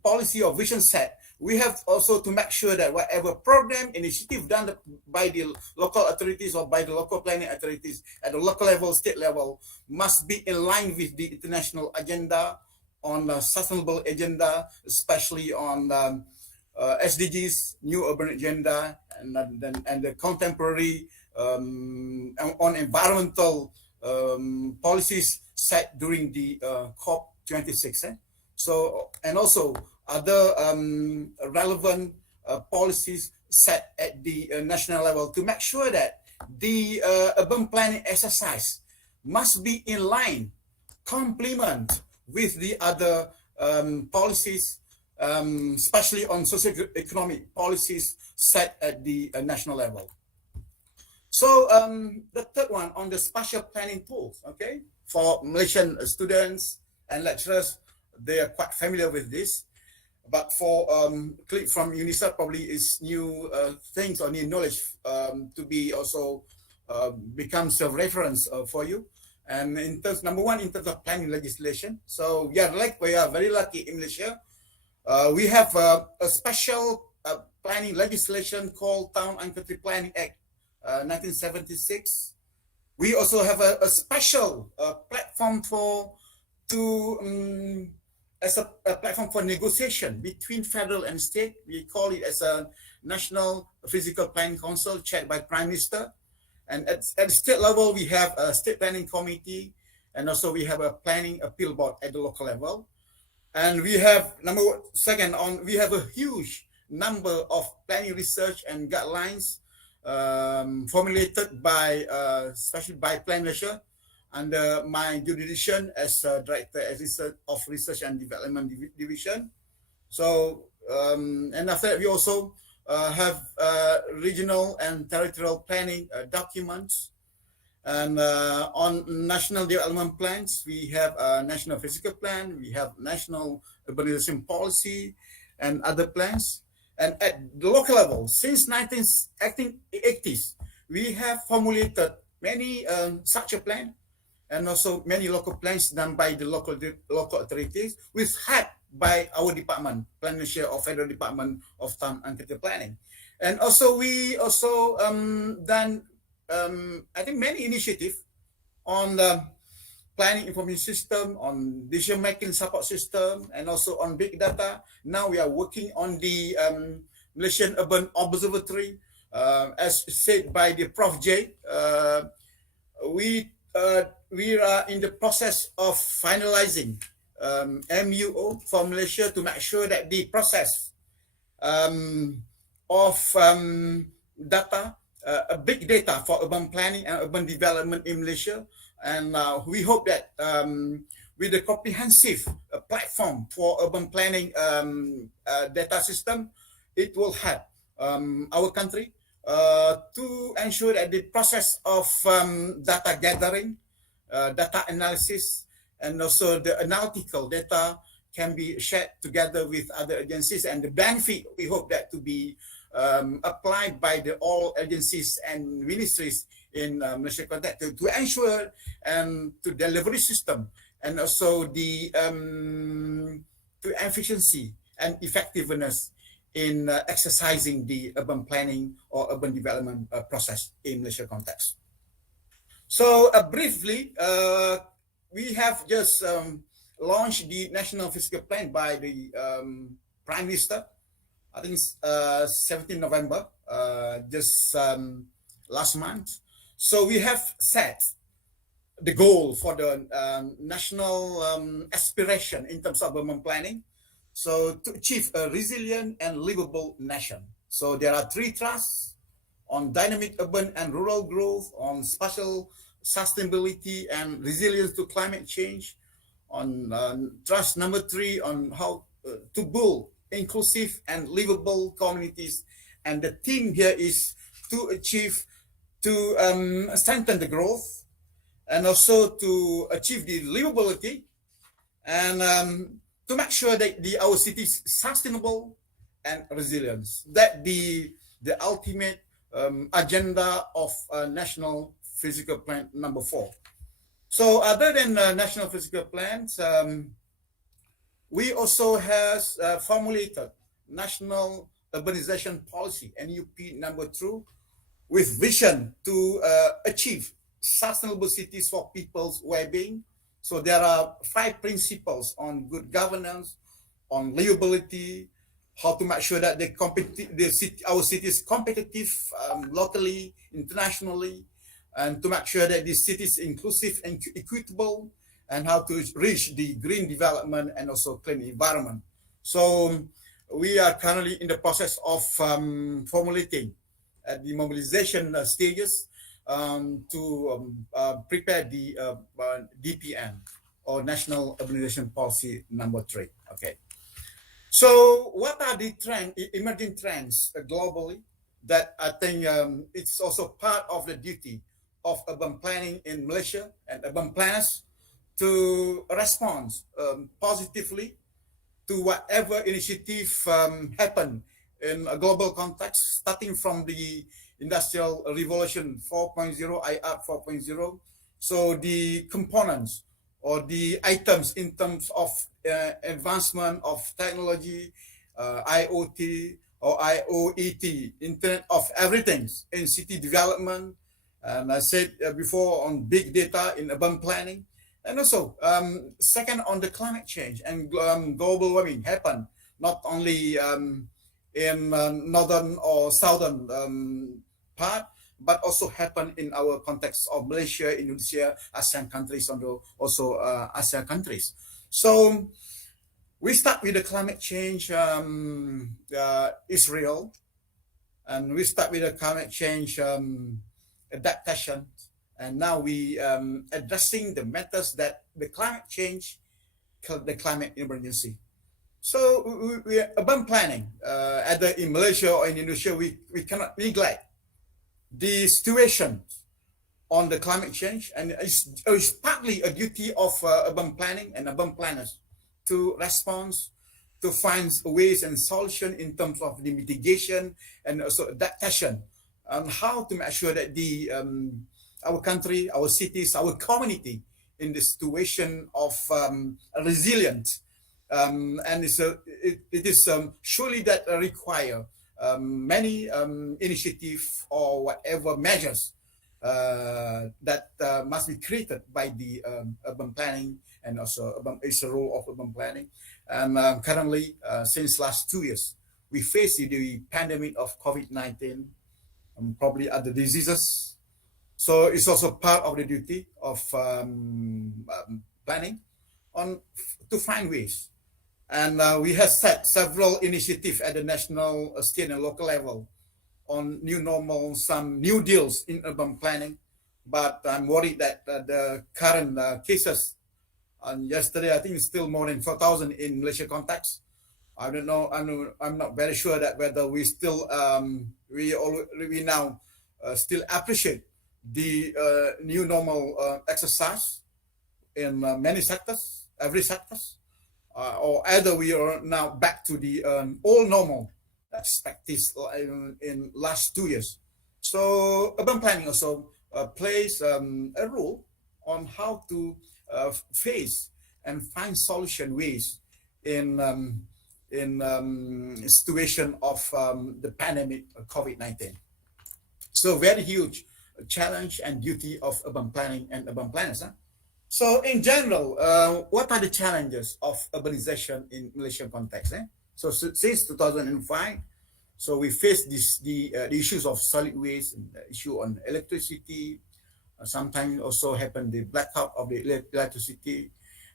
policy or vision set, we have also to make sure that whatever program, initiative done by the local authorities or by the local planning authorities at the local level, state level, must be in line with the international agenda on the sustainable agenda, especially on SDGs, new urban agenda, and the contemporary on environmental policies set during the COP26. So, and also other relevant policies set at the national level to make sure that the urban planning exercise must be in line, complement with the other policies, especially on socio-economic policies set at the national level. So the third one on the spatial planning tools, okay, for Malaysian students and lecturers, they are quite familiar with this. But for click from UNICEF probably is new things or new knowledge to be also becomes a reference for you. And in terms, number one, in terms of planning legislation. So we are very lucky in Malaysia. We have a special planning legislation called Town and Country Planning Act 1976. We also have a special platform as a platform for negotiation between federal and state. We call it as a National Physical Planning Council chaired by Prime Minister. And at state level, we have a state planning committee, and also we have a planning appeal board at the local level. And we have we have a huge number of planning research and guidelines formulated by, especially by Plan Malaysia, under my jurisdiction as Director of Research and Development Division. So, and after that, we also have regional and territorial planning documents. And on national development plans, we have a national physical plan, we have national urbanization policy and other plans. And at the local level, since 1980s, we have formulated many such a plan, and also many local plans done by the local authorities, with help by our department, Plan Malaysia or Federal Department of Town and Country Planning. And also we also done I think many initiatives on planning information system, on decision-making support system, and also on big data. Now we are working on the Malaysian Urban Observatory. As said by the Prof. J, we are in the process of finalizing MUO for Malaysia to make sure that the process of data, big data for urban planning and urban development in Malaysia. And we hope that with the comprehensive platform for urban planning data system, it will help our country to ensure that the process of data gathering, data analysis, and also the analytical data can be shared together with other agencies, and the benefit we hope that to be applied by the all agencies and ministries in Malaysia context to ensure and to delivery system and also the to efficiency and effectiveness in exercising the urban planning or urban development process in Malaysia context. So briefly, we have just launched the National Physical Plan by the Prime Minister, I think 17 November, just last month. So we have set the goal for the national aspiration in terms of urban planning. So to achieve a resilient and livable nation. So there are 3 thrusts on dynamic urban and rural growth, on spatial sustainability and resilience to climate change, on thrust number 3 on how to build inclusive and livable communities. And the theme here is to strengthen the growth and also to achieve the livability and to make sure that our city is sustainable and resilient. That the ultimate agenda of National Physical Plan number 4. So other than National Physical Plans, we also have formulated National Urbanization Policy, NUP number 2, with vision to achieve sustainable cities for people's well-being. So there are 5 principles on good governance, on livability, how to make sure that our city is competitive locally, internationally, and to make sure that the city is inclusive and equitable, and how to reach the green development and also clean environment. So we are currently in the process of formulating the mobilization stages to prepare the DPN or National Urbanization Policy number 3. Okay. So what are the emerging trends globally that I think it's also part of the duty of urban planning in Malaysia and urban planners to respond positively to whatever initiative happen in a global context, starting from the Industrial Revolution 4.0, IR 4.0. So the components or the items in terms of advancement of technology, IoT or IoET, Internet of Everything in city development. And I said before on big data in urban planning. And also, second, on the climate change and global warming happen not only in northern or southern part, but also happen in our context of Malaysia, Indonesia, ASEAN countries, and also ASEAN countries. So we start with the climate change Israel, and we start with the climate change adaptation. And now we addressing the matters that the climate change, the climate emergency. So we urban planning, either in Malaysia or in Indonesia, we cannot neglect the situation on the climate change, and it's partly a duty of urban planning and urban planners to respond, to find ways and solution in terms of the mitigation and also adaptation, and how to make sure that the our country, our cities, our community in the situation of resilience. And it is surely that require many initiative or whatever measures that must be created by the urban planning and also it's the role of urban planning. And currently, since last 2 years, we face the pandemic of COVID-19, probably other diseases. So it's also part of the duty of planning to find ways. And we have set several initiatives at the national, state, and local level on new normal, some new deals in urban planning. But I'm worried that the current cases, and yesterday I think it's still more than 4,000 in Malaysia context. I don't know. I'm not very sure that whether we still we now still appreciate the new normal exercise in many sectors, every sectors, or either we are now back to the old normal perspectives in last 2 years. So urban planning also plays a role on how to face and find solution ways in situation of the pandemic of COVID-19. So very huge challenge and duty of urban planning and urban planners. So in general, what are the challenges of urbanization in Malaysian context? So since 2005, so we face the issues of solid waste, the issue on electricity. Sometimes also happen the blackout of the electricity.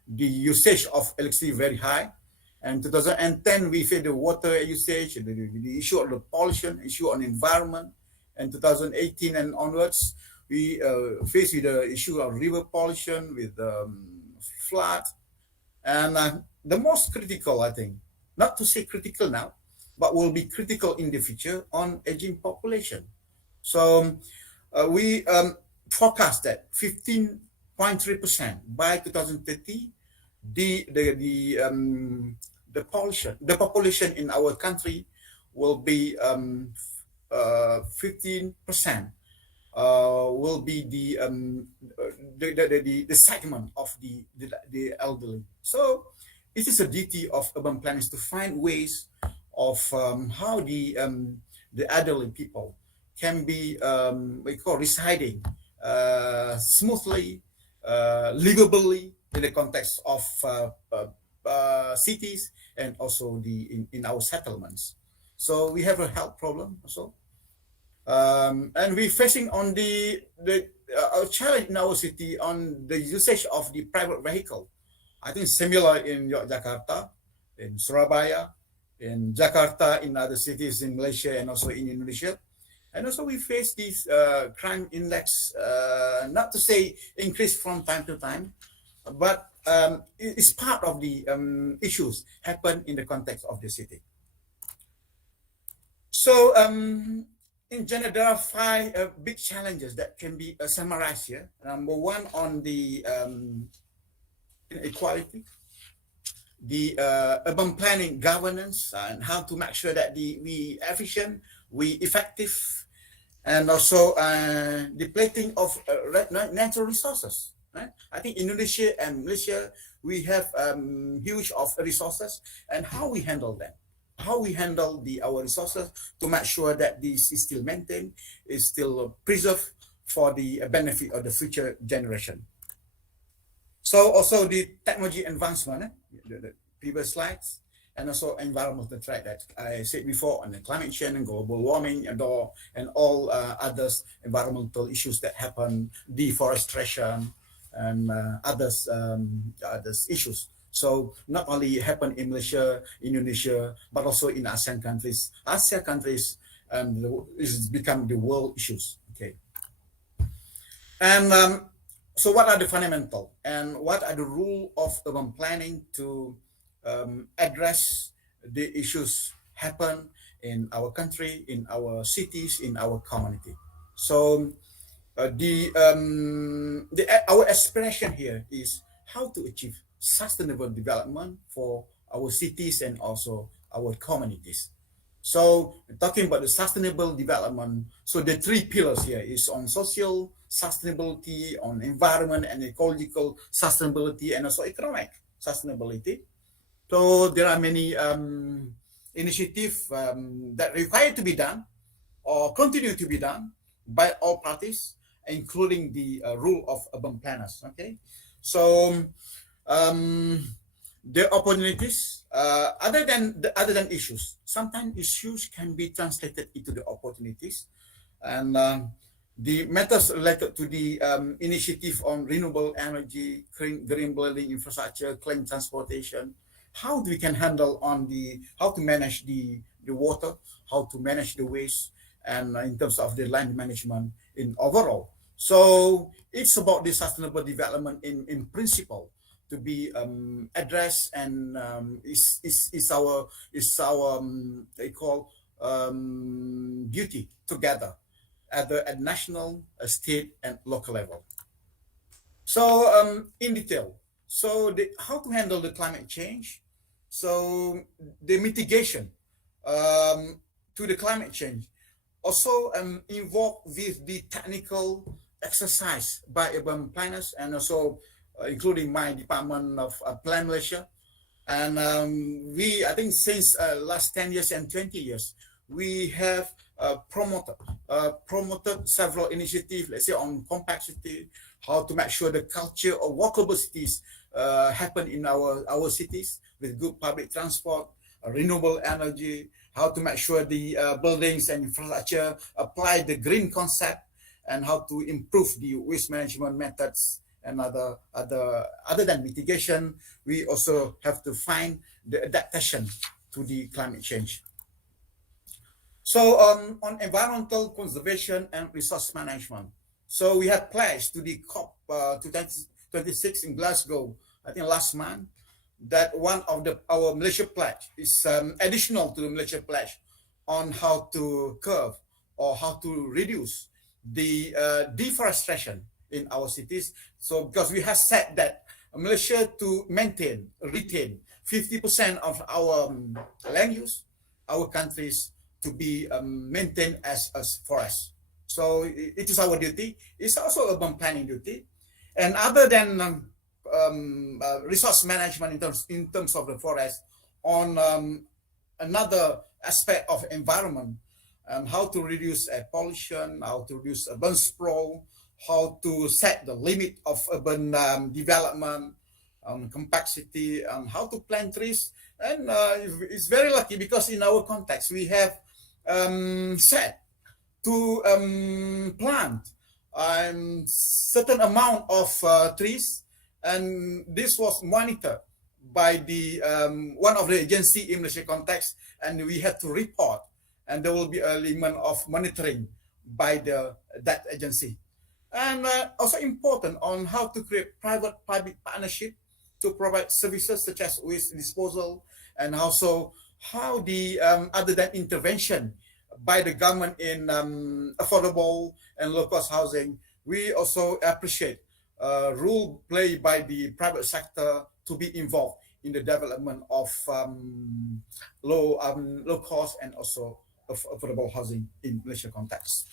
The usage of electricity very high. And 2010, we face the water usage, the issue of the pollution, issue on environment. And 2018 and onwards, we face with the issue of river pollution, with flood. And the most critical, I think, not to say critical now, but will be critical in the future on aging population. So we forecast that 15.3% by 2030, the population in our country will be 15%. Will be the segment of the elderly. So it is a duty of urban planners to find ways of how the elderly people can be residing smoothly, livably in the context of cities and also in our settlements. So we have a health problem also. And we're facing on the challenge in our city on the usage of the private vehicle. I think similar in Yogyakarta, in Surabaya, in Jakarta, in other cities in Malaysia and also in Indonesia. And also we face this crime index, not to say increase from time to time, but it's part of the issues happen in the context of the city. So in general, there are 5 big challenges that can be summarized here. Number one, on the inequality, the urban planning governance, and how to make sure that we efficient, we effective, and also depleting of natural resources. Right? I think Indonesia and Malaysia, we have huge of resources, and how we handle them. How we handle our resources to make sure that this is still maintained, is still preserved for the benefit of the future generation. So also the technology advancement, the previous slides, and also environmental threat that I said before on the climate change and global warming and all others environmental issues that happen, deforestation and others issues. So not only happen in Malaysia, Indonesia, but also in ASEAN countries. ASEAN countries is become the world issues. Okay. And so what are the fundamental and what are the rule of urban planning to address the issues happen in our country, in our cities, in our community? So our aspiration here is how to achieve sustainable development for our cities and also our communities. So talking about the sustainable development, so the 3 pillars here is on social sustainability, on environment and ecological sustainability, and also economic sustainability. So there are many initiatives that require to be done or continue to be done by all parties, including the role of urban planners. Okay, so the opportunities, other than issues, sometimes issues can be translated into the opportunities, and the matters related to the initiative on renewable energy, green building infrastructure, clean transportation, how we can handle on how to manage the water, how to manage the waste, and in terms of the land management in overall. So it's about the sustainable development in principle to be addressed, and is our they call duty together at national, state, and local level. So in detail, so how to handle the climate change. So the mitigation to the climate change also involved with the technical exercise by urban planners, and also including my department of Plan Malaysia. And I think since last 10 years and 20 years, we have promoted several initiatives, let's say on compact city, how to make sure the culture of walkable cities happen in our cities with good public transport, renewable energy, how to make sure the buildings and infrastructure apply the green concept, and how to improve the waste management methods. And other than mitigation, we also have to find the adaptation to the climate change. So on environmental conservation and resource management, so we have pledged to the COP 26 in Glasgow, I think last month, that one of our Malaysia pledge is additional to the Malaysia pledge on how to curb or how to reduce the deforestation in our cities. So because we have said that Malaysia to retain 50% of our land use, our countries to be maintained as forest. So it is our duty. It's also urban planning duty. And other than resource management in terms of the forest, on another aspect of environment, how to reduce air pollution, how to reduce urban sprawl, how to set the limit of urban development, complexity, and how to plant trees. And it's very lucky because in our context, we have set to plant certain amount of trees, and this was monitored by the one of the agency in Malaysia context, and we had to report, and there will be an element of monitoring by that agency. And also important on how to create private-public partnership to provide services such as waste disposal, and also how the other than intervention by the government in affordable and low-cost housing, we also appreciate role played by the private sector to be involved in the development of low cost and also affordable housing in Malaysia context.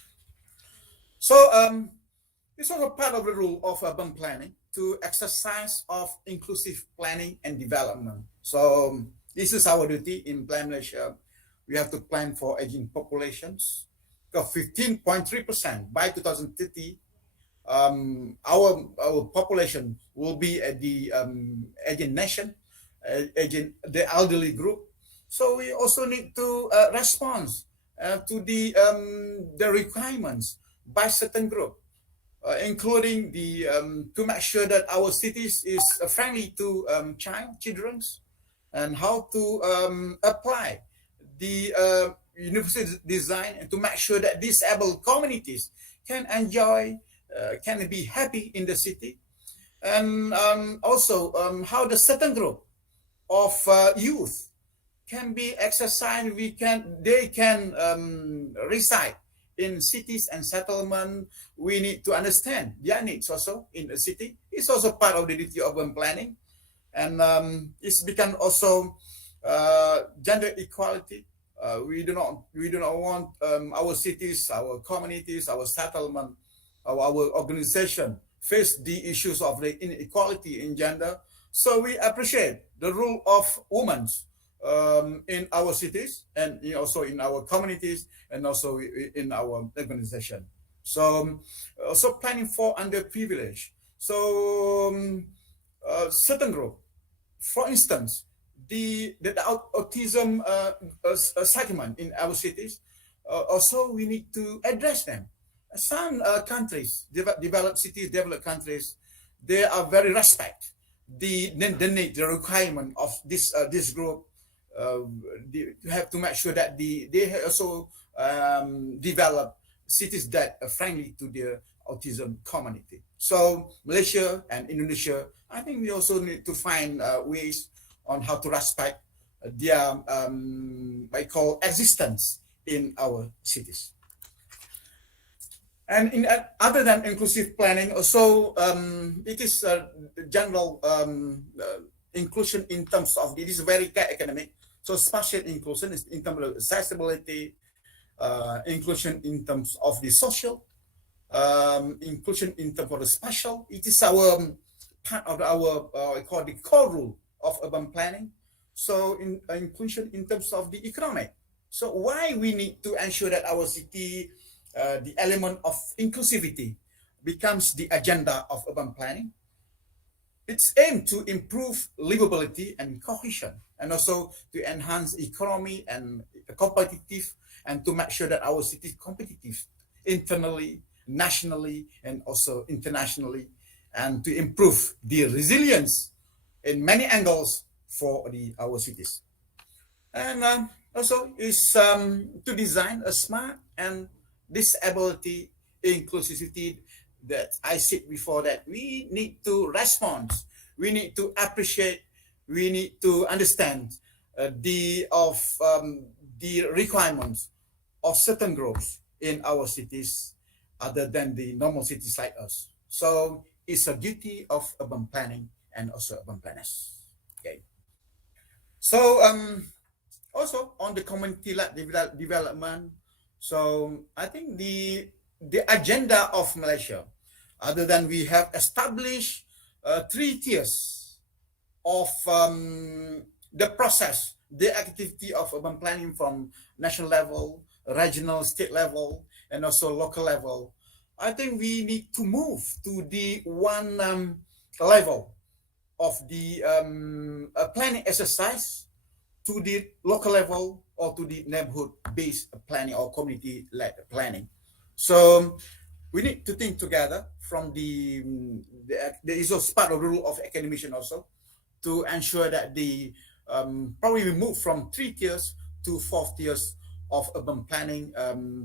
So it's also part of the rule of urban planning to exercise of inclusive planning and development. So this is our duty in Plan Malaysia. We have to plan for aging populations. 15.3% by 2030, our population will be at the aging nation, the elderly group. So we also need to respond to the requirements by certain group, including to make sure that our cities is friendly to children, and how to apply the university design, and to make sure that disabled communities can enjoy, can be happy in the city, and also how the certain group of youth can be exercised. They can reside in cities and settlement. We need to understand their needs also in the city. It's also part of the duty of urban planning, and it's become also gender equality. We do not want our cities, our communities, our settlement, our organization face the issues of the inequality in gender. So we appreciate the role of women in our cities, and also in our communities, and also in our organization. So also planning for underprivileged. So certain group, for instance, the autism segment in our cities, also we need to address them. Some countries, developed cities, developed countries, they are very respect the need, the requirement of this group. You have to make sure that they also develop cities that are friendly to the autism community. So Malaysia and Indonesia, I think we also need to find ways on how to respect their I call existence in our cities. And other than inclusive planning, also it is general inclusion in terms of, it is very academic. So spatial inclusion is in terms of accessibility, inclusion in terms of the social, inclusion in terms of the spatial. It is our part of our I call the core rule of urban planning. So inclusion in terms of the economic. So why we need to ensure that our city, the element of inclusivity becomes the agenda of urban planning. It's aimed to improve livability and cohesion, and also to enhance economy and competitive, and to make sure that our city is competitive internally, nationally, and also internationally, and to improve the resilience in many angles for our cities. And also is to design a smart and disability inclusivity that I said before, that we need to respond, we need to appreciate, we need to understand the requirements of certain groups in our cities other than the normal cities like us. So it's a duty of urban planning and also urban planners. Okay. So also on the community-led development, so I think the agenda of Malaysia, other than we have established 3 tiers of the process, the activity of urban planning from national level, regional, state level, and also local level. I think we need to move to the one level of the planning exercise to the local level or to the neighborhood-based planning or community-led planning. So we need to think together from there is also part of the rule of academician also, to ensure that the probably we move from 3 tiers to 4 tiers of urban planning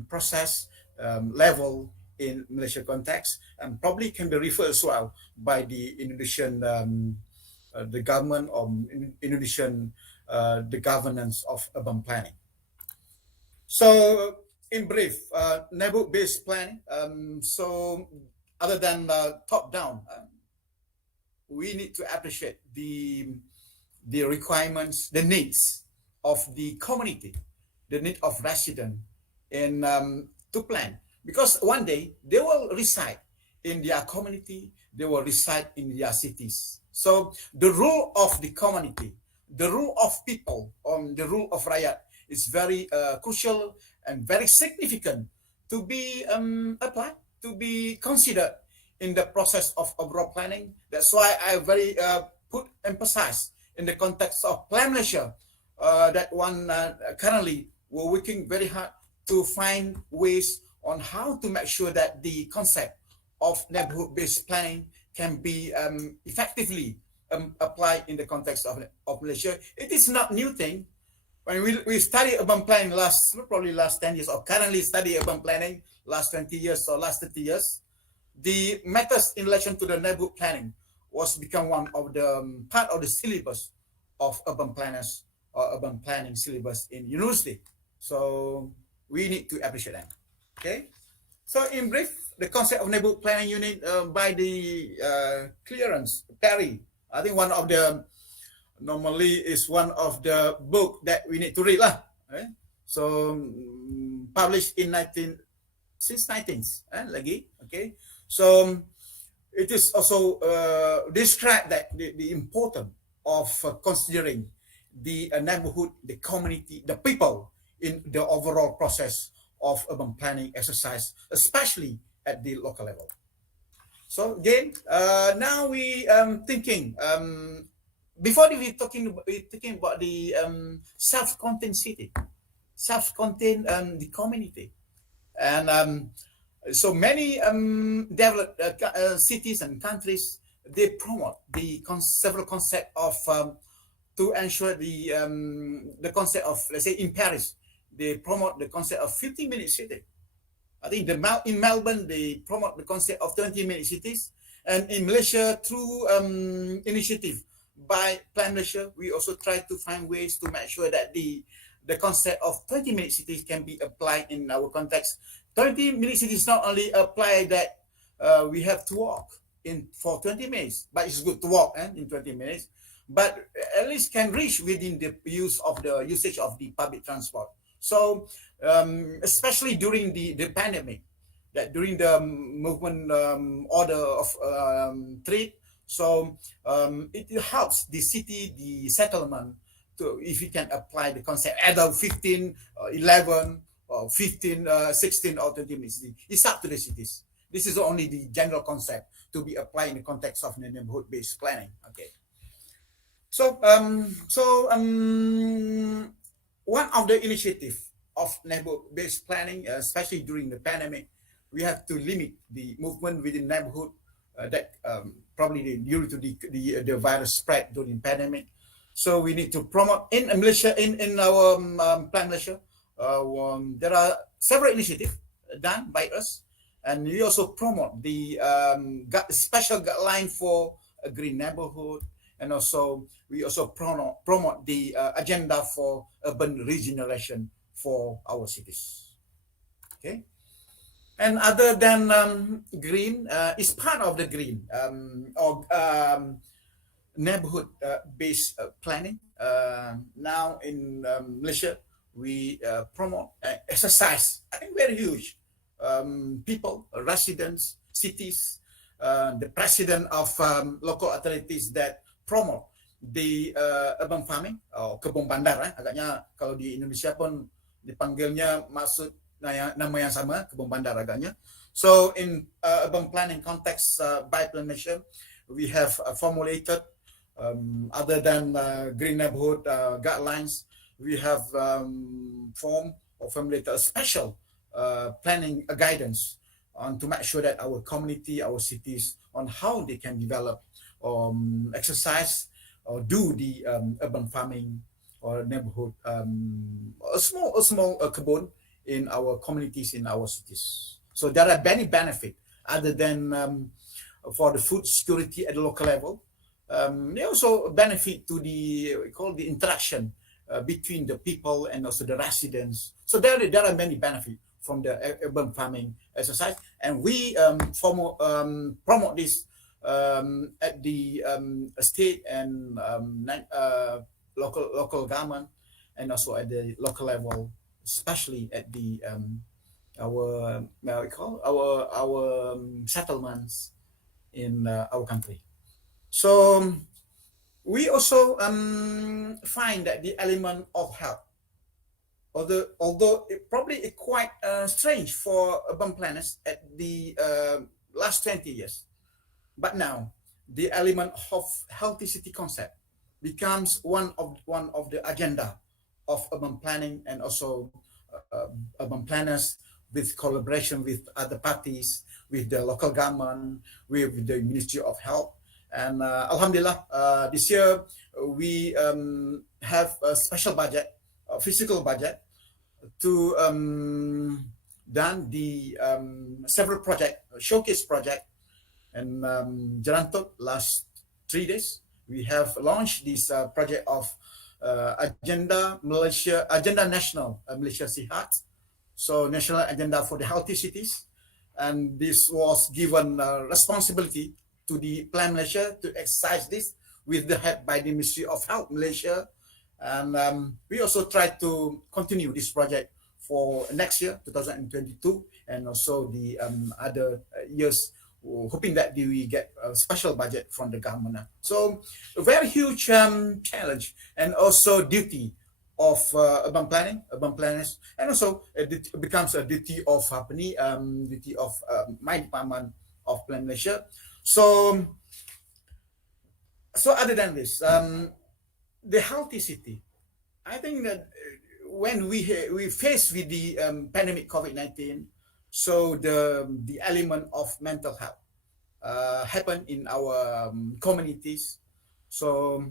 process level in Malaysia context, and probably can be referred as well by the Indonesian the government or Indonesian the governance of urban planning. So in brief, neighborhood-based planning. So other than top-down, we need to appreciate the requirements, the needs of the community, the need of resident, and to plan. Because one day they will reside in their community, they will reside in their cities. So the role of the community, the role of people, the role of rakyat is very crucial and very significant to be applied, to be considered in the process of overall planning. That's why I very put emphasis in the context of Plan Malaysia, that one currently we're working very hard to find ways on how to make sure that the concept of neighborhood-based planning can be effectively applied in the context of Malaysia. It is not new thing. When we study urban planning probably last 10 years, or currently study urban planning last 20 years or last 30 years, the methods in relation to the neighborhood planning was become one of the part of the syllabus of urban planners or urban planning syllabus in university. So we need to appreciate that. Okay. So in brief, the concept of neighborhood planning unit by the clearance, Perry, I think one of the normally is one of the book that we need to read lah. Right? So published in since 19th lagi. Okay. So it is also described that the importance of considering the neighborhood, the community, the people in the overall process of urban planning exercise, especially at the local level. So again, now we thinking before we talking about the self-contained city, self-contained the community, and so many developed cities and countries, they promote the several concept of to ensure the concept of, let's say in Paris, they promote the concept of 15-minute city. I think in Melbourne, they promote the concept of 20-minute cities. And in Malaysia, through initiative by Plan Malaysia, we also try to find ways to make sure that the concept of 20-minute cities can be applied in our context. 20-minute cities not only apply that we have to walk for 20 minutes, but it's good to walk in 20 minutes, but at least can reach within the usage of the public transport. So especially during the pandemic, that during the movement order of trade, so it helps the city, the settlement, to, if we can apply the concept either 15, 11, or 15, 16, or 20 minutes. It's up to the cities. This is only the general concept to be applied in the context of neighborhood-based planning. Okay. So, one of the initiatives of neighborhood-based planning, especially during the pandemic, we have to limit the movement within neighborhood that probably due to the virus spread during pandemic. So we need to promote in Malaysia, in our Plan Malaysia, there are several initiatives done by us, and we also promote the special guideline for a green neighborhood, and also we also promote the agenda for urban regeneration for our cities. Okay, and other than green, is part of the green or neighborhood based planning. Now in Malaysia, we promote exercise. I think very huge. People, residents, cities, the president of local authorities that promote the urban farming atau kebun bandar. Agaknya kalau di Indonesia pun dipanggilnya maksud nama yang sama, kebun bandar agaknya. So in urban planning context by Plan Malaysia, we have formulated other than green neighborhood guidelines, we have formed or formulated a special planning guidance on to make sure that our community, our cities, on how they can develop or exercise or do the urban farming or neighborhood, a small kebun in our communities, in our cities. So there are many benefits other than for the food security at the local level. They also benefit to the interaction between the people and also the residents. So there are many benefits from the urban farming exercise, and we promote this at the state and local government, and also at the local level, especially at the our settlements in our country. So we also find that the element of health, although it probably is quite strange for urban planners at the last 20 years, but now the element of healthy city concept becomes one of the agenda of urban planning, and also urban planners with collaboration with other parties, with the local government, with the Ministry of Health. And Alhamdulillah, this year we have a special budget, a physical budget, to done the several project, showcase project, and Jalantot last 3 days. We have launched this project of Agenda National Malaysia Sihat, so national agenda for the healthy cities, and this was given responsibility to the Plan Malaysia to exercise this with the help by the Ministry of Health Malaysia, and we also try to continue this project for next year 2022, and also the other years, hoping that we get a special budget from the government. So a very huge challenge and also duty of urban planners, and also it becomes a duty of my department of Plan Malaysia. So other than this, the healthy city, I think that when we faced with the pandemic COVID-19, so the element of mental health happen in our communities. So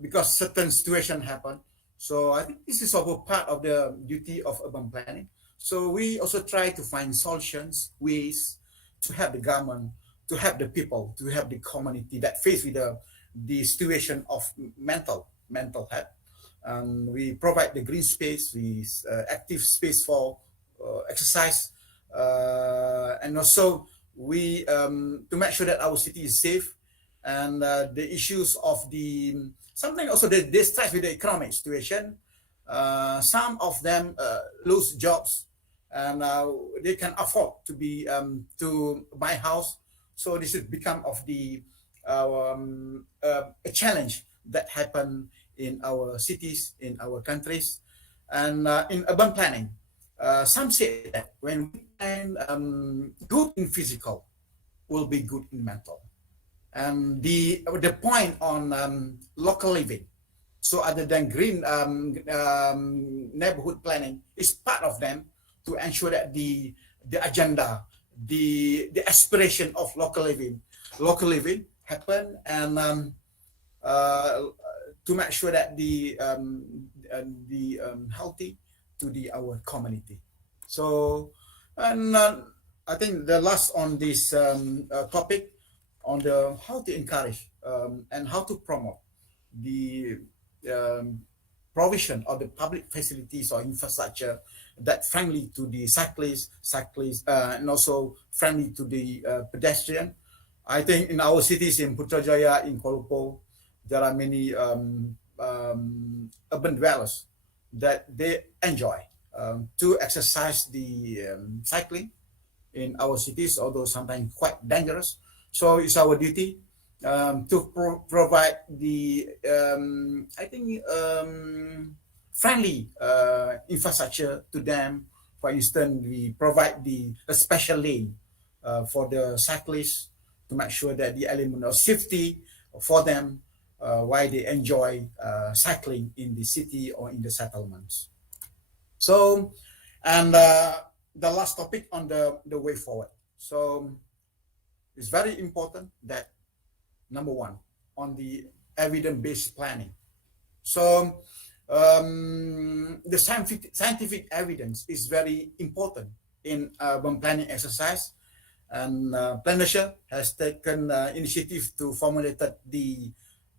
because certain situation happen, so I think this is also part of the duty of urban planning. So we also try to find solutions, ways to help the government, to help the people, to help the community that face with the situation of mental health. We provide the green space, with active space for exercise, and also we to make sure that our city is safe, and the issues of the something also they stress with the economic situation. Some of them lose jobs, and they can afford to be to buy house. So this has become of the a challenge that happen in our cities, in our countries, and in urban planning. Some say that when we plan good in physical, will be good in mental. And the point on local living, so other than green neighborhood planning, is part of them to ensure that the agenda, the aspiration of local living happen, and to make sure that the healthy to our community. So, and I think the last on this topic on the how to encourage and how to promote the provision of the public facilities or infrastructure that friendly to the cyclists, and also friendly to the pedestrian. I think in our cities, in Putrajaya, in Kuala Lumpur, there are many urban dwellers that they enjoy to exercise the cycling in our cities, although sometimes quite dangerous. So it's our duty to provide the, I think, friendly infrastructure to them. For instance, we provide a special lane for the cyclists to make sure that the element of safety for them while they enjoy cycling in the city or in the settlements. So, and the last topic on the way forward. So it's very important that, number one, on the evidence-based planning. So the scientific evidence is very important in urban planning exercise. And Plan Malaysia has taken initiative to formulate the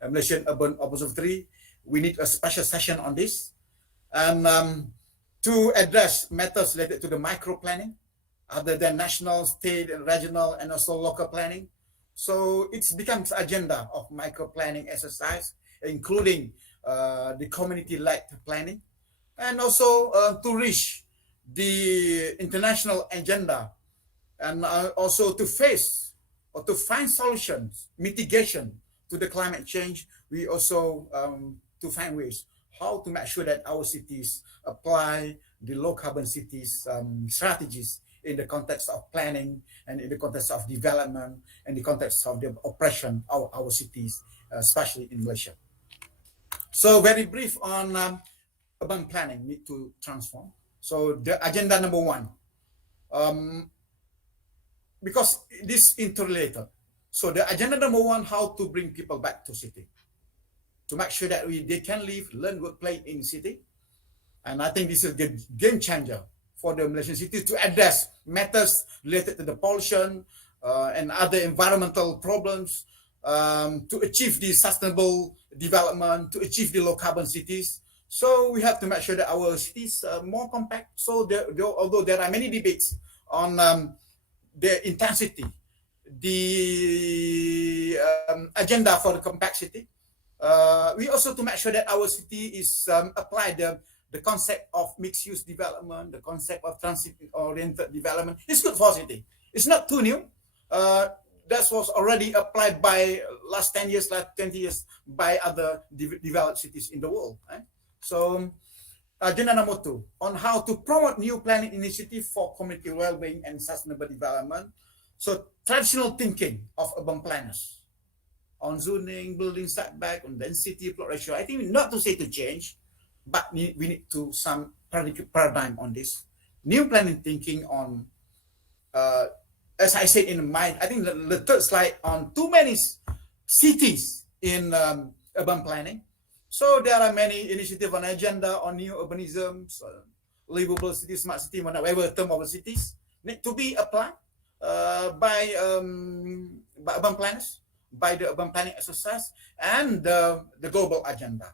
Malaysian Urban Observatory. We need a special session on this, and to address matters related to the micro planning, other than national, state, and regional, and also local planning. So it becomes agenda of micro planning exercise, including the community-led planning, and also to reach the international agenda, and also to face or to find solutions, mitigation to the climate change. We also to find ways how to make sure that our cities apply the low carbon cities strategies in the context of planning, and in the context of development, and the context of the operation of our cities, especially in Malaysia. So very brief on urban planning need to transform. So the agenda number one, because this interrelated. So the agenda number one, how to bring people back to city, to make sure that they can live, learn, work, play in city. And I think this is a game changer for the Malaysian city to address matters related to the pollution and other environmental problems, to achieve the sustainable development, to achieve the low carbon cities. So we have to make sure that our cities are more compact. So although there are many debates on the intensity, the agenda for the compact city, we also to make sure that our city is applied the concept of mixed-use development, the concept of transit-oriented development. It's good for city. It's not too new. that was already applied by last 10 years, last 20 years by other developed cities in the world. So agenda number 2, on how to promote new planning initiative for community well-being and sustainable development. So traditional thinking of urban planners on zoning, building setback, on density, plot ratio. I think not to say to change, but we need to some paradigm on this. New planning thinking on, as I said in my, I think the third slide on too many cities in urban planning. So there are many initiatives on agenda on new urbanism, livable cities, smart city, whatever term of the cities need to be applied by urban planners, by the urban planning exercise, and the global agenda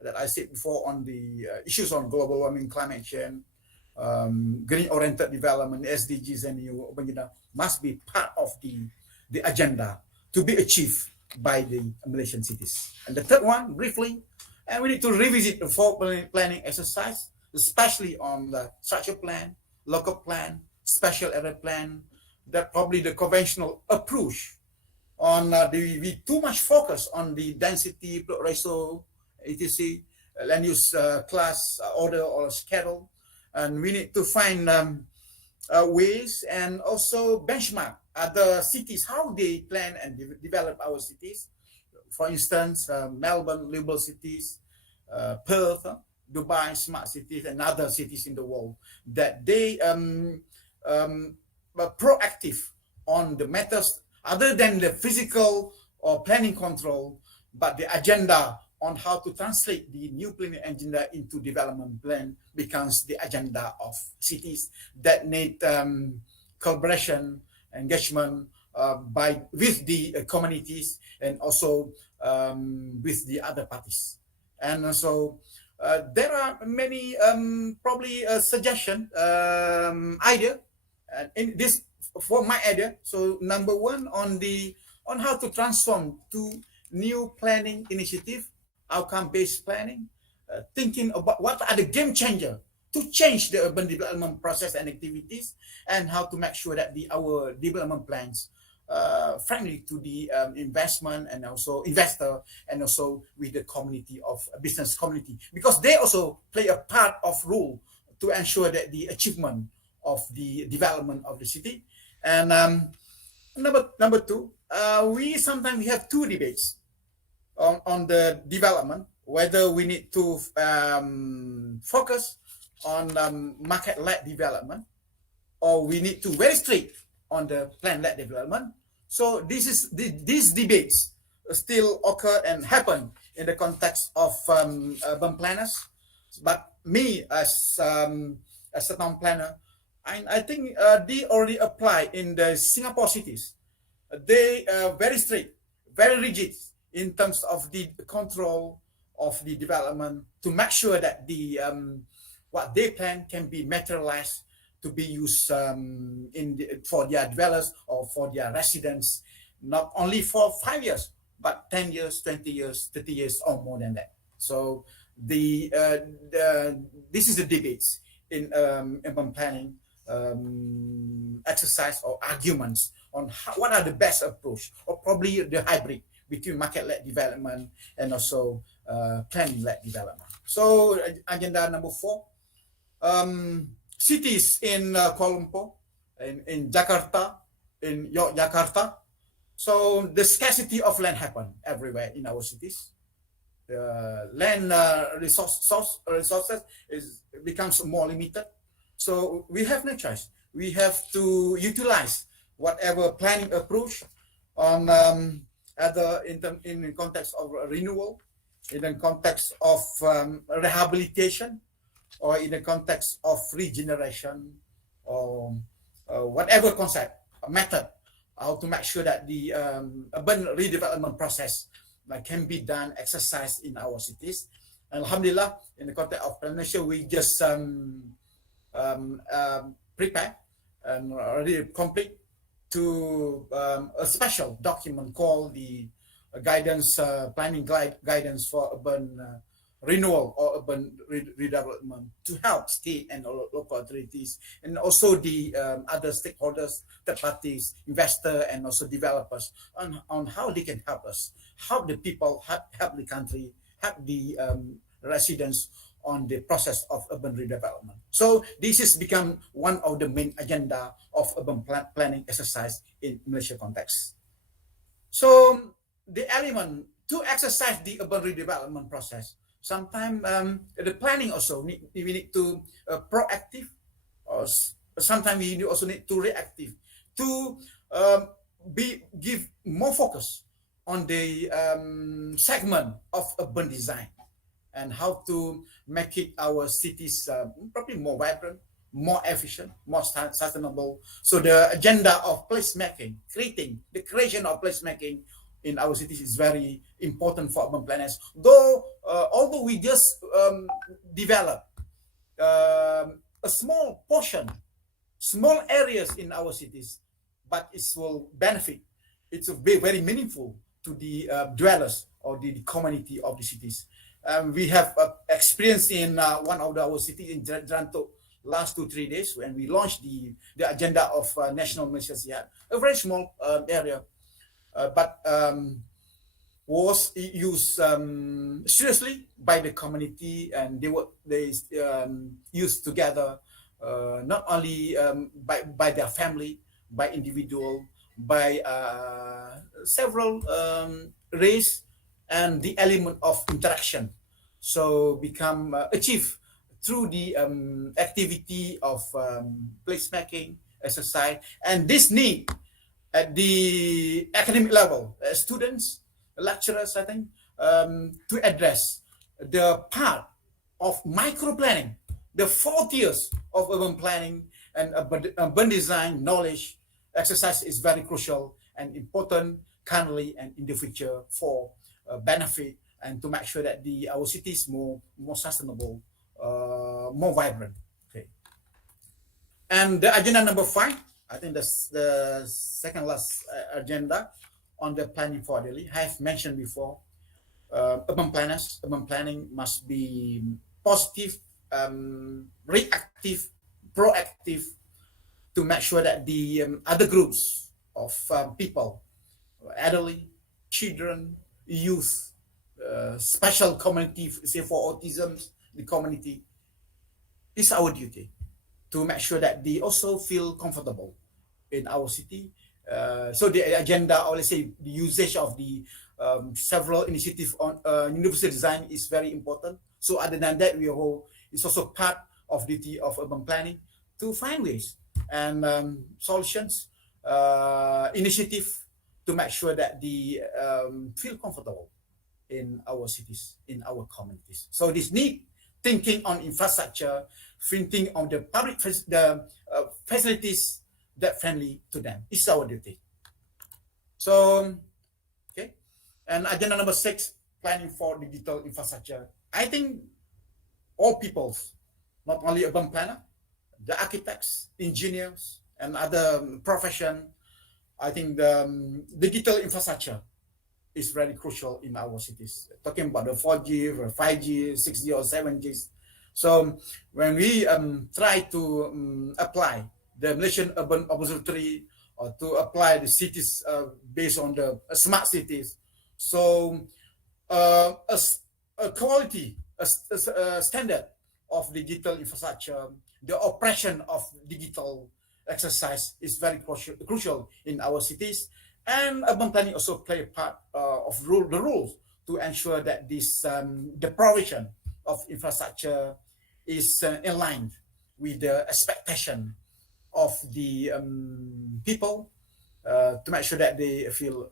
that I said before on the issues on global warming, climate change, green-oriented development, SDGs, and new urban agenda must be part of the agenda to be achieved by the Malaysian cities. And the third one, briefly, and we need to revisit the full planning exercise, especially on the structure plan, local plan, special area plan, that probably the conventional approach on we too much focus on the density, plot ratio, etc., land use class, order or schedule, and we need to find ways and also benchmark other cities, how they plan and develop our cities. For instance, Melbourne, livable cities, Perth, Dubai, smart cities, and other cities in the world, that they are proactive on the matters other than the physical or planning control, but the agenda on how to translate the new planning agenda into development plan becomes the agenda of cities that need collaboration, engagement with the communities, and also with the other parties. And so there are many probably suggestion, idea in this for my idea. So number 1 on how to transform to new planning initiative, outcome-based planning, thinking about what are the game changer to change the urban development process and activities, and how to make sure that our development plans friendly to the investment and also investor, and also with the community of business community, because they also play a part of role to ensure that the achievement of the development of the city. And number 2, we sometimes have 2 debates on the development, whether we need to focus on market-led development, or we need to very strict on the plan-led development. So these debates still occur and happen in the context of urban planners. But me as a town planner, I think they already apply in the Singapore cities. They are very strict, very rigid in terms of the control of the development to make sure that the what they plan can be materialized to be used for their dwellers or for their residents, not only for 5 years, but 10 years, 20 years, 30 years, or more than that. So this is the debates in urban planning exercise or arguments on what are the best approach, or probably the hybrid between market-led development and also planning-led development. So agenda number 4, cities in Kuala Lumpur, in Jakarta, in Yogyakarta. So the scarcity of land happen everywhere in our cities. The land resources becomes more limited. So we have no choice. We have to utilize whatever planning approach on in the context of renewal, in the context of rehabilitation, or in the context of regeneration, or whatever concept, method, how to make sure that the urban redevelopment process can be done, exercised in our cities. And Alhamdulillah, in the context of Malaysia, we just prepare and already complete to a special document called the guidance, planning guidance for urban renewal or urban redevelopment to help state and local authorities and also the other stakeholders, third parties, investors, and also developers on how they can help us, help the people, help the country, help the residents on the process of urban redevelopment. So this has become one of the main agenda of urban planning exercise in Malaysia context. So the element to exercise the urban redevelopment process, sometimes the planning also we need to proactive, or sometimes we also need to reactive to give more focus on the segment of urban design and how to make it our cities probably more vibrant, more efficient, more sustainable. So the agenda of placemaking, the creation of placemaking in our cities is very important for urban planners. Although we just develop a small portion, small areas in our cities, but it will benefit. It will be very meaningful to the dwellers or the community of the cities. We have experience in one of our cities in Jerantok last 2-3 days when we launched the agenda of National Malaysia Sihat, a very small area, but was used seriously by the community, and they used together not only by their family, by individual, by several race, and the element of interaction. So become achieved through the activity of placemaking exercise, and this need at the academic level, students, lecturers, I think, to address the part of micro planning, the 4 tiers of urban planning and urban design knowledge exercise is very crucial and important currently and in the future for benefit and to make sure that our cities more sustainable, more vibrant. Okay. And the agenda number 5, I think that's the second last agenda on the planning for Delhi. I have mentioned before, urban planning must be positive, reactive, proactive to make sure that the other groups of people, elderly, children, youth, special community, say for autism, the community, it's our duty to make sure that they also feel comfortable in our city. So the agenda, or let's say the usage of the several initiatives on universal design is very important. So other than that, it's also part of duty of urban planning to find ways and solutions, initiative to make sure that they feel comfortable in our cities, in our communities. So this need thinking on infrastructure, thinking on the public facilities that friendly to them. It's our duty. So, okay. And agenda number 6, planning for digital infrastructure. I think all peoples, not only urban planner, the architects, engineers, and other profession, I think the digital infrastructure is very crucial in our cities. Talking about the 4G, or 5G, 6G, or 7G. So when we try to apply the Malaysian Urban Observatory or to apply the cities based on the smart cities, so a quality, a standard of digital infrastructure, the operation of digital exercise is very crucial in our cities. And urban planning also play a part of the rules to ensure that this the provision of infrastructure is in line with the expectation of the people to make sure that they feel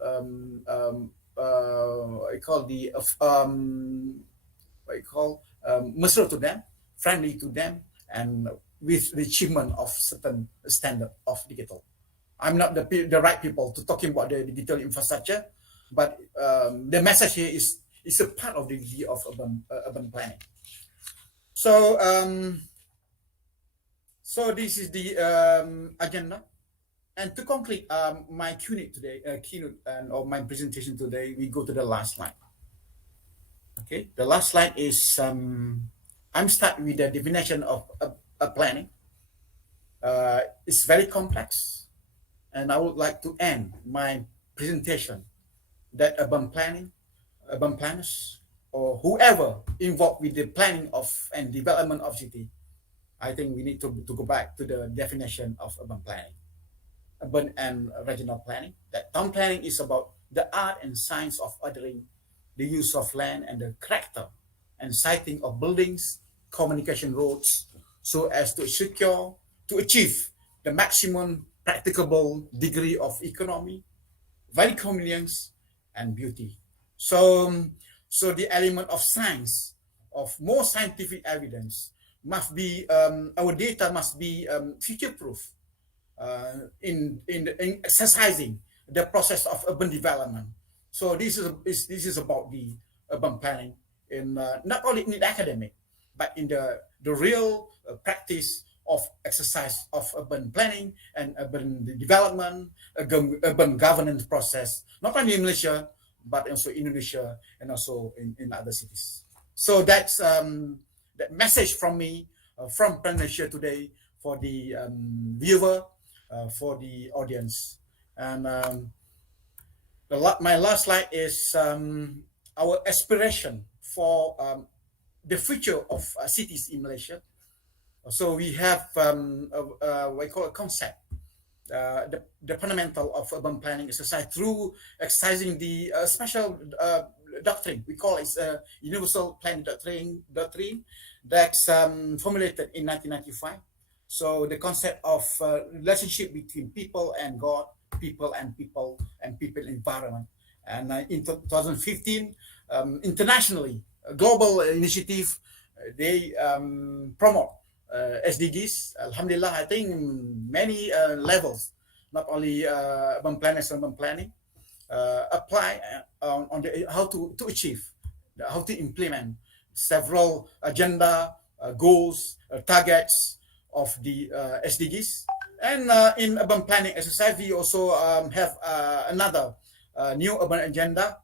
mesra to them, friendly to them, and with the achievement of certain standard of digital. I'm not the right people to talking about the digital infrastructure, but the message here is a part of the idea of urban planning. So so this is the agenda, and to conclude my keynote today, or my presentation today, we go to the last slide. Okay, the last slide is I'm start with the definition of a planning. It's very complex, and I would like to end my presentation that urban planners, or whoever involved with the planning of and development of city, I think we need to go back to the definition of urban planning, urban and regional planning. That town planning is about the art and science of ordering the use of land and the character and siting of buildings, communication roads, so as to secure, to achieve the maximum practicable degree of economy, very convenience, and beauty. So the element of science, of more scientific evidence, must be our data must be future proof in exercising the process of urban development. So this is about the urban planning in not only in the academic, but in the real practice of exercise of urban planning and urban development, urban governance process, not only in Malaysia, but also in Indonesia and also in other cities. So that's that message from me from Plan Malaysia today for the viewer, for the audience. And my last slide is our aspiration for the future of cities in Malaysia. So we have what we call a concept, the fundamental of urban planning exercise through exercising the special doctrine. We call it universal planning doctrine that's formulated in 1995. So the concept of relationship between people and God, people and people, and people environment. And in 2015, internationally, a global initiative, they promote SDGs. Alhamdulillah, I think many levels, not only urban planners and urban planning, apply on the, how to achieve, how to implement several agenda, goals, targets of the SDGs. And in urban planning exercise, we also have another new urban agenda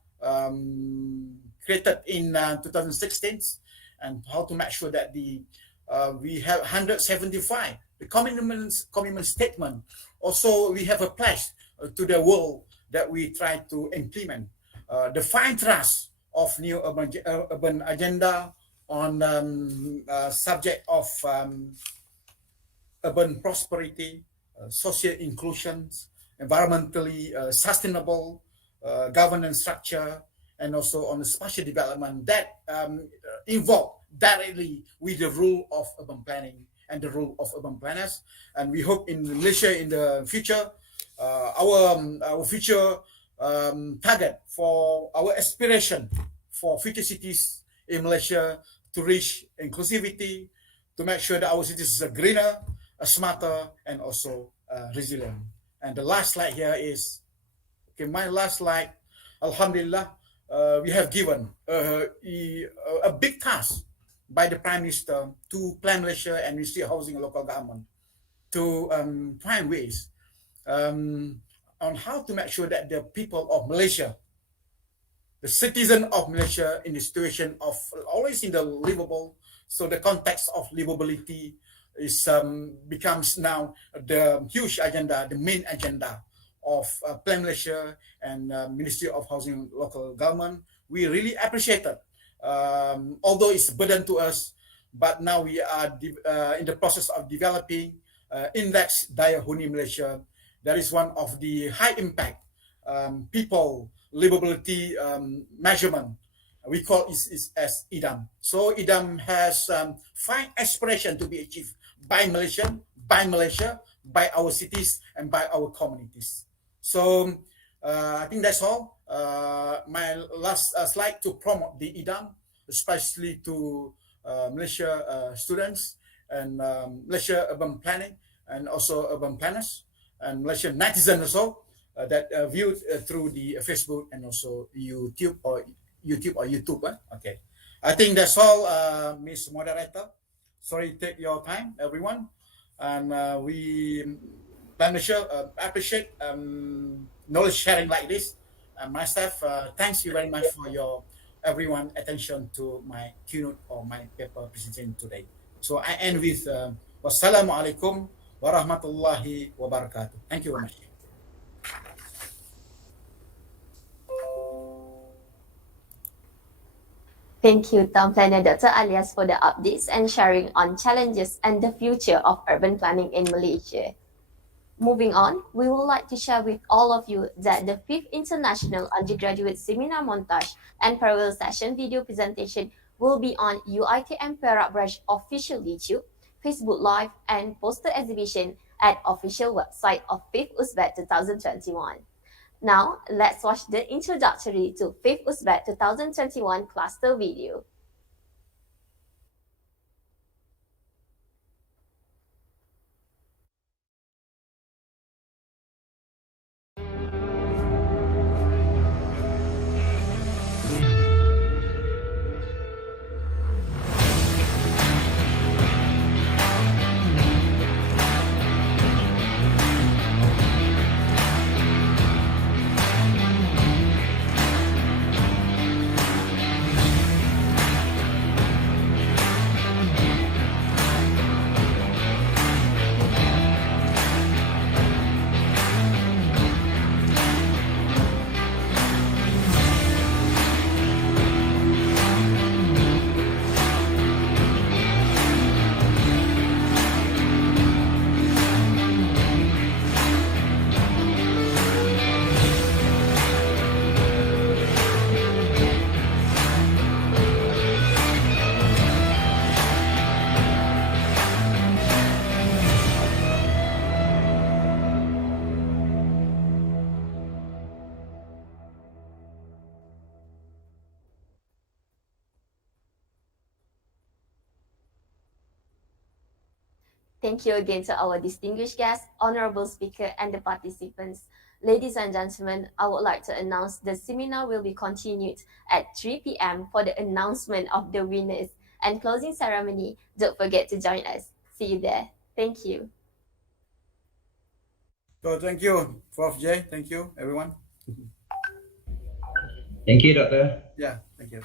created in 2016, and how to make sure that we have 175 the commitment statement. Also, we have a pledge to the world that we try to implement the fine thrust of new urban agenda on subject of urban prosperity, social inclusion, environmentally sustainable governance structure, and also on the spatial development that involve directly with the rule of urban planning and the role of urban planners. And we hope in Malaysia in the future, our future target for our aspiration for future cities in Malaysia to reach inclusivity, to make sure that our cities are greener, smarter, and also resilient. And the last slide here is, okay, my last slide, Alhamdulillah, we have given a big task by the Prime Minister to Plan Malaysia and Ministry of Housing and Local Government to find ways on how to make sure that the people of Malaysia, the citizen of Malaysia, in the situation of always in the livable, so the context of livability is becomes now the huge agenda, the main agenda of Plan Malaysia and Ministry of Housing and Local Government. We really appreciate it. Although it's a burden to us, but now we are in the process of developing Index Daya Huni Malaysia. That is one of the high impact people livability measurement. We call it as IDAM. So IDAM has 5 aspirations to be achieved by Malaysia, by our cities, and by our communities. So I think that's all. My last slide to promote the IDAM, especially to Malaysia students and Malaysia urban planning, and also urban planners, and Malaysian netizens also that viewed through the Facebook and also YouTube or YouTube. Okay, I think that's all, Miss Moderator. Sorry to take your time, everyone, and we Plan Malaysia appreciate knowledge sharing like this. My staff, thanks you very much for your everyone attention to my keynote or my paper presentation today. So I end with wassalamualaikum warahmatullahi wabarakatuh. Thank you very much. Thank you, Town Planner Dr. Alias, for the updates and sharing on challenges and the future of urban planning in Malaysia. Moving on, we would like to share with all of you that the 5th International Undergraduate Seminar Montage and Parallel Session video presentation will be on UiTM Perak Branch official YouTube, Facebook Live, and poster exhibition at official website of 5th Uzbek 2021. Now, let's watch the introductory to 5th Uzbek 2021 cluster video. Thank you again to our distinguished guests, honorable speaker, and the participants. Ladies and gentlemen, I would like to announce the seminar will be continued at 3 p.m. for the announcement of the winners and closing ceremony. Don't forget to join us. See you there. Thank you. So thank you, Prof. J. Thank you, everyone. Thank you, Doctor. Yeah, thank you.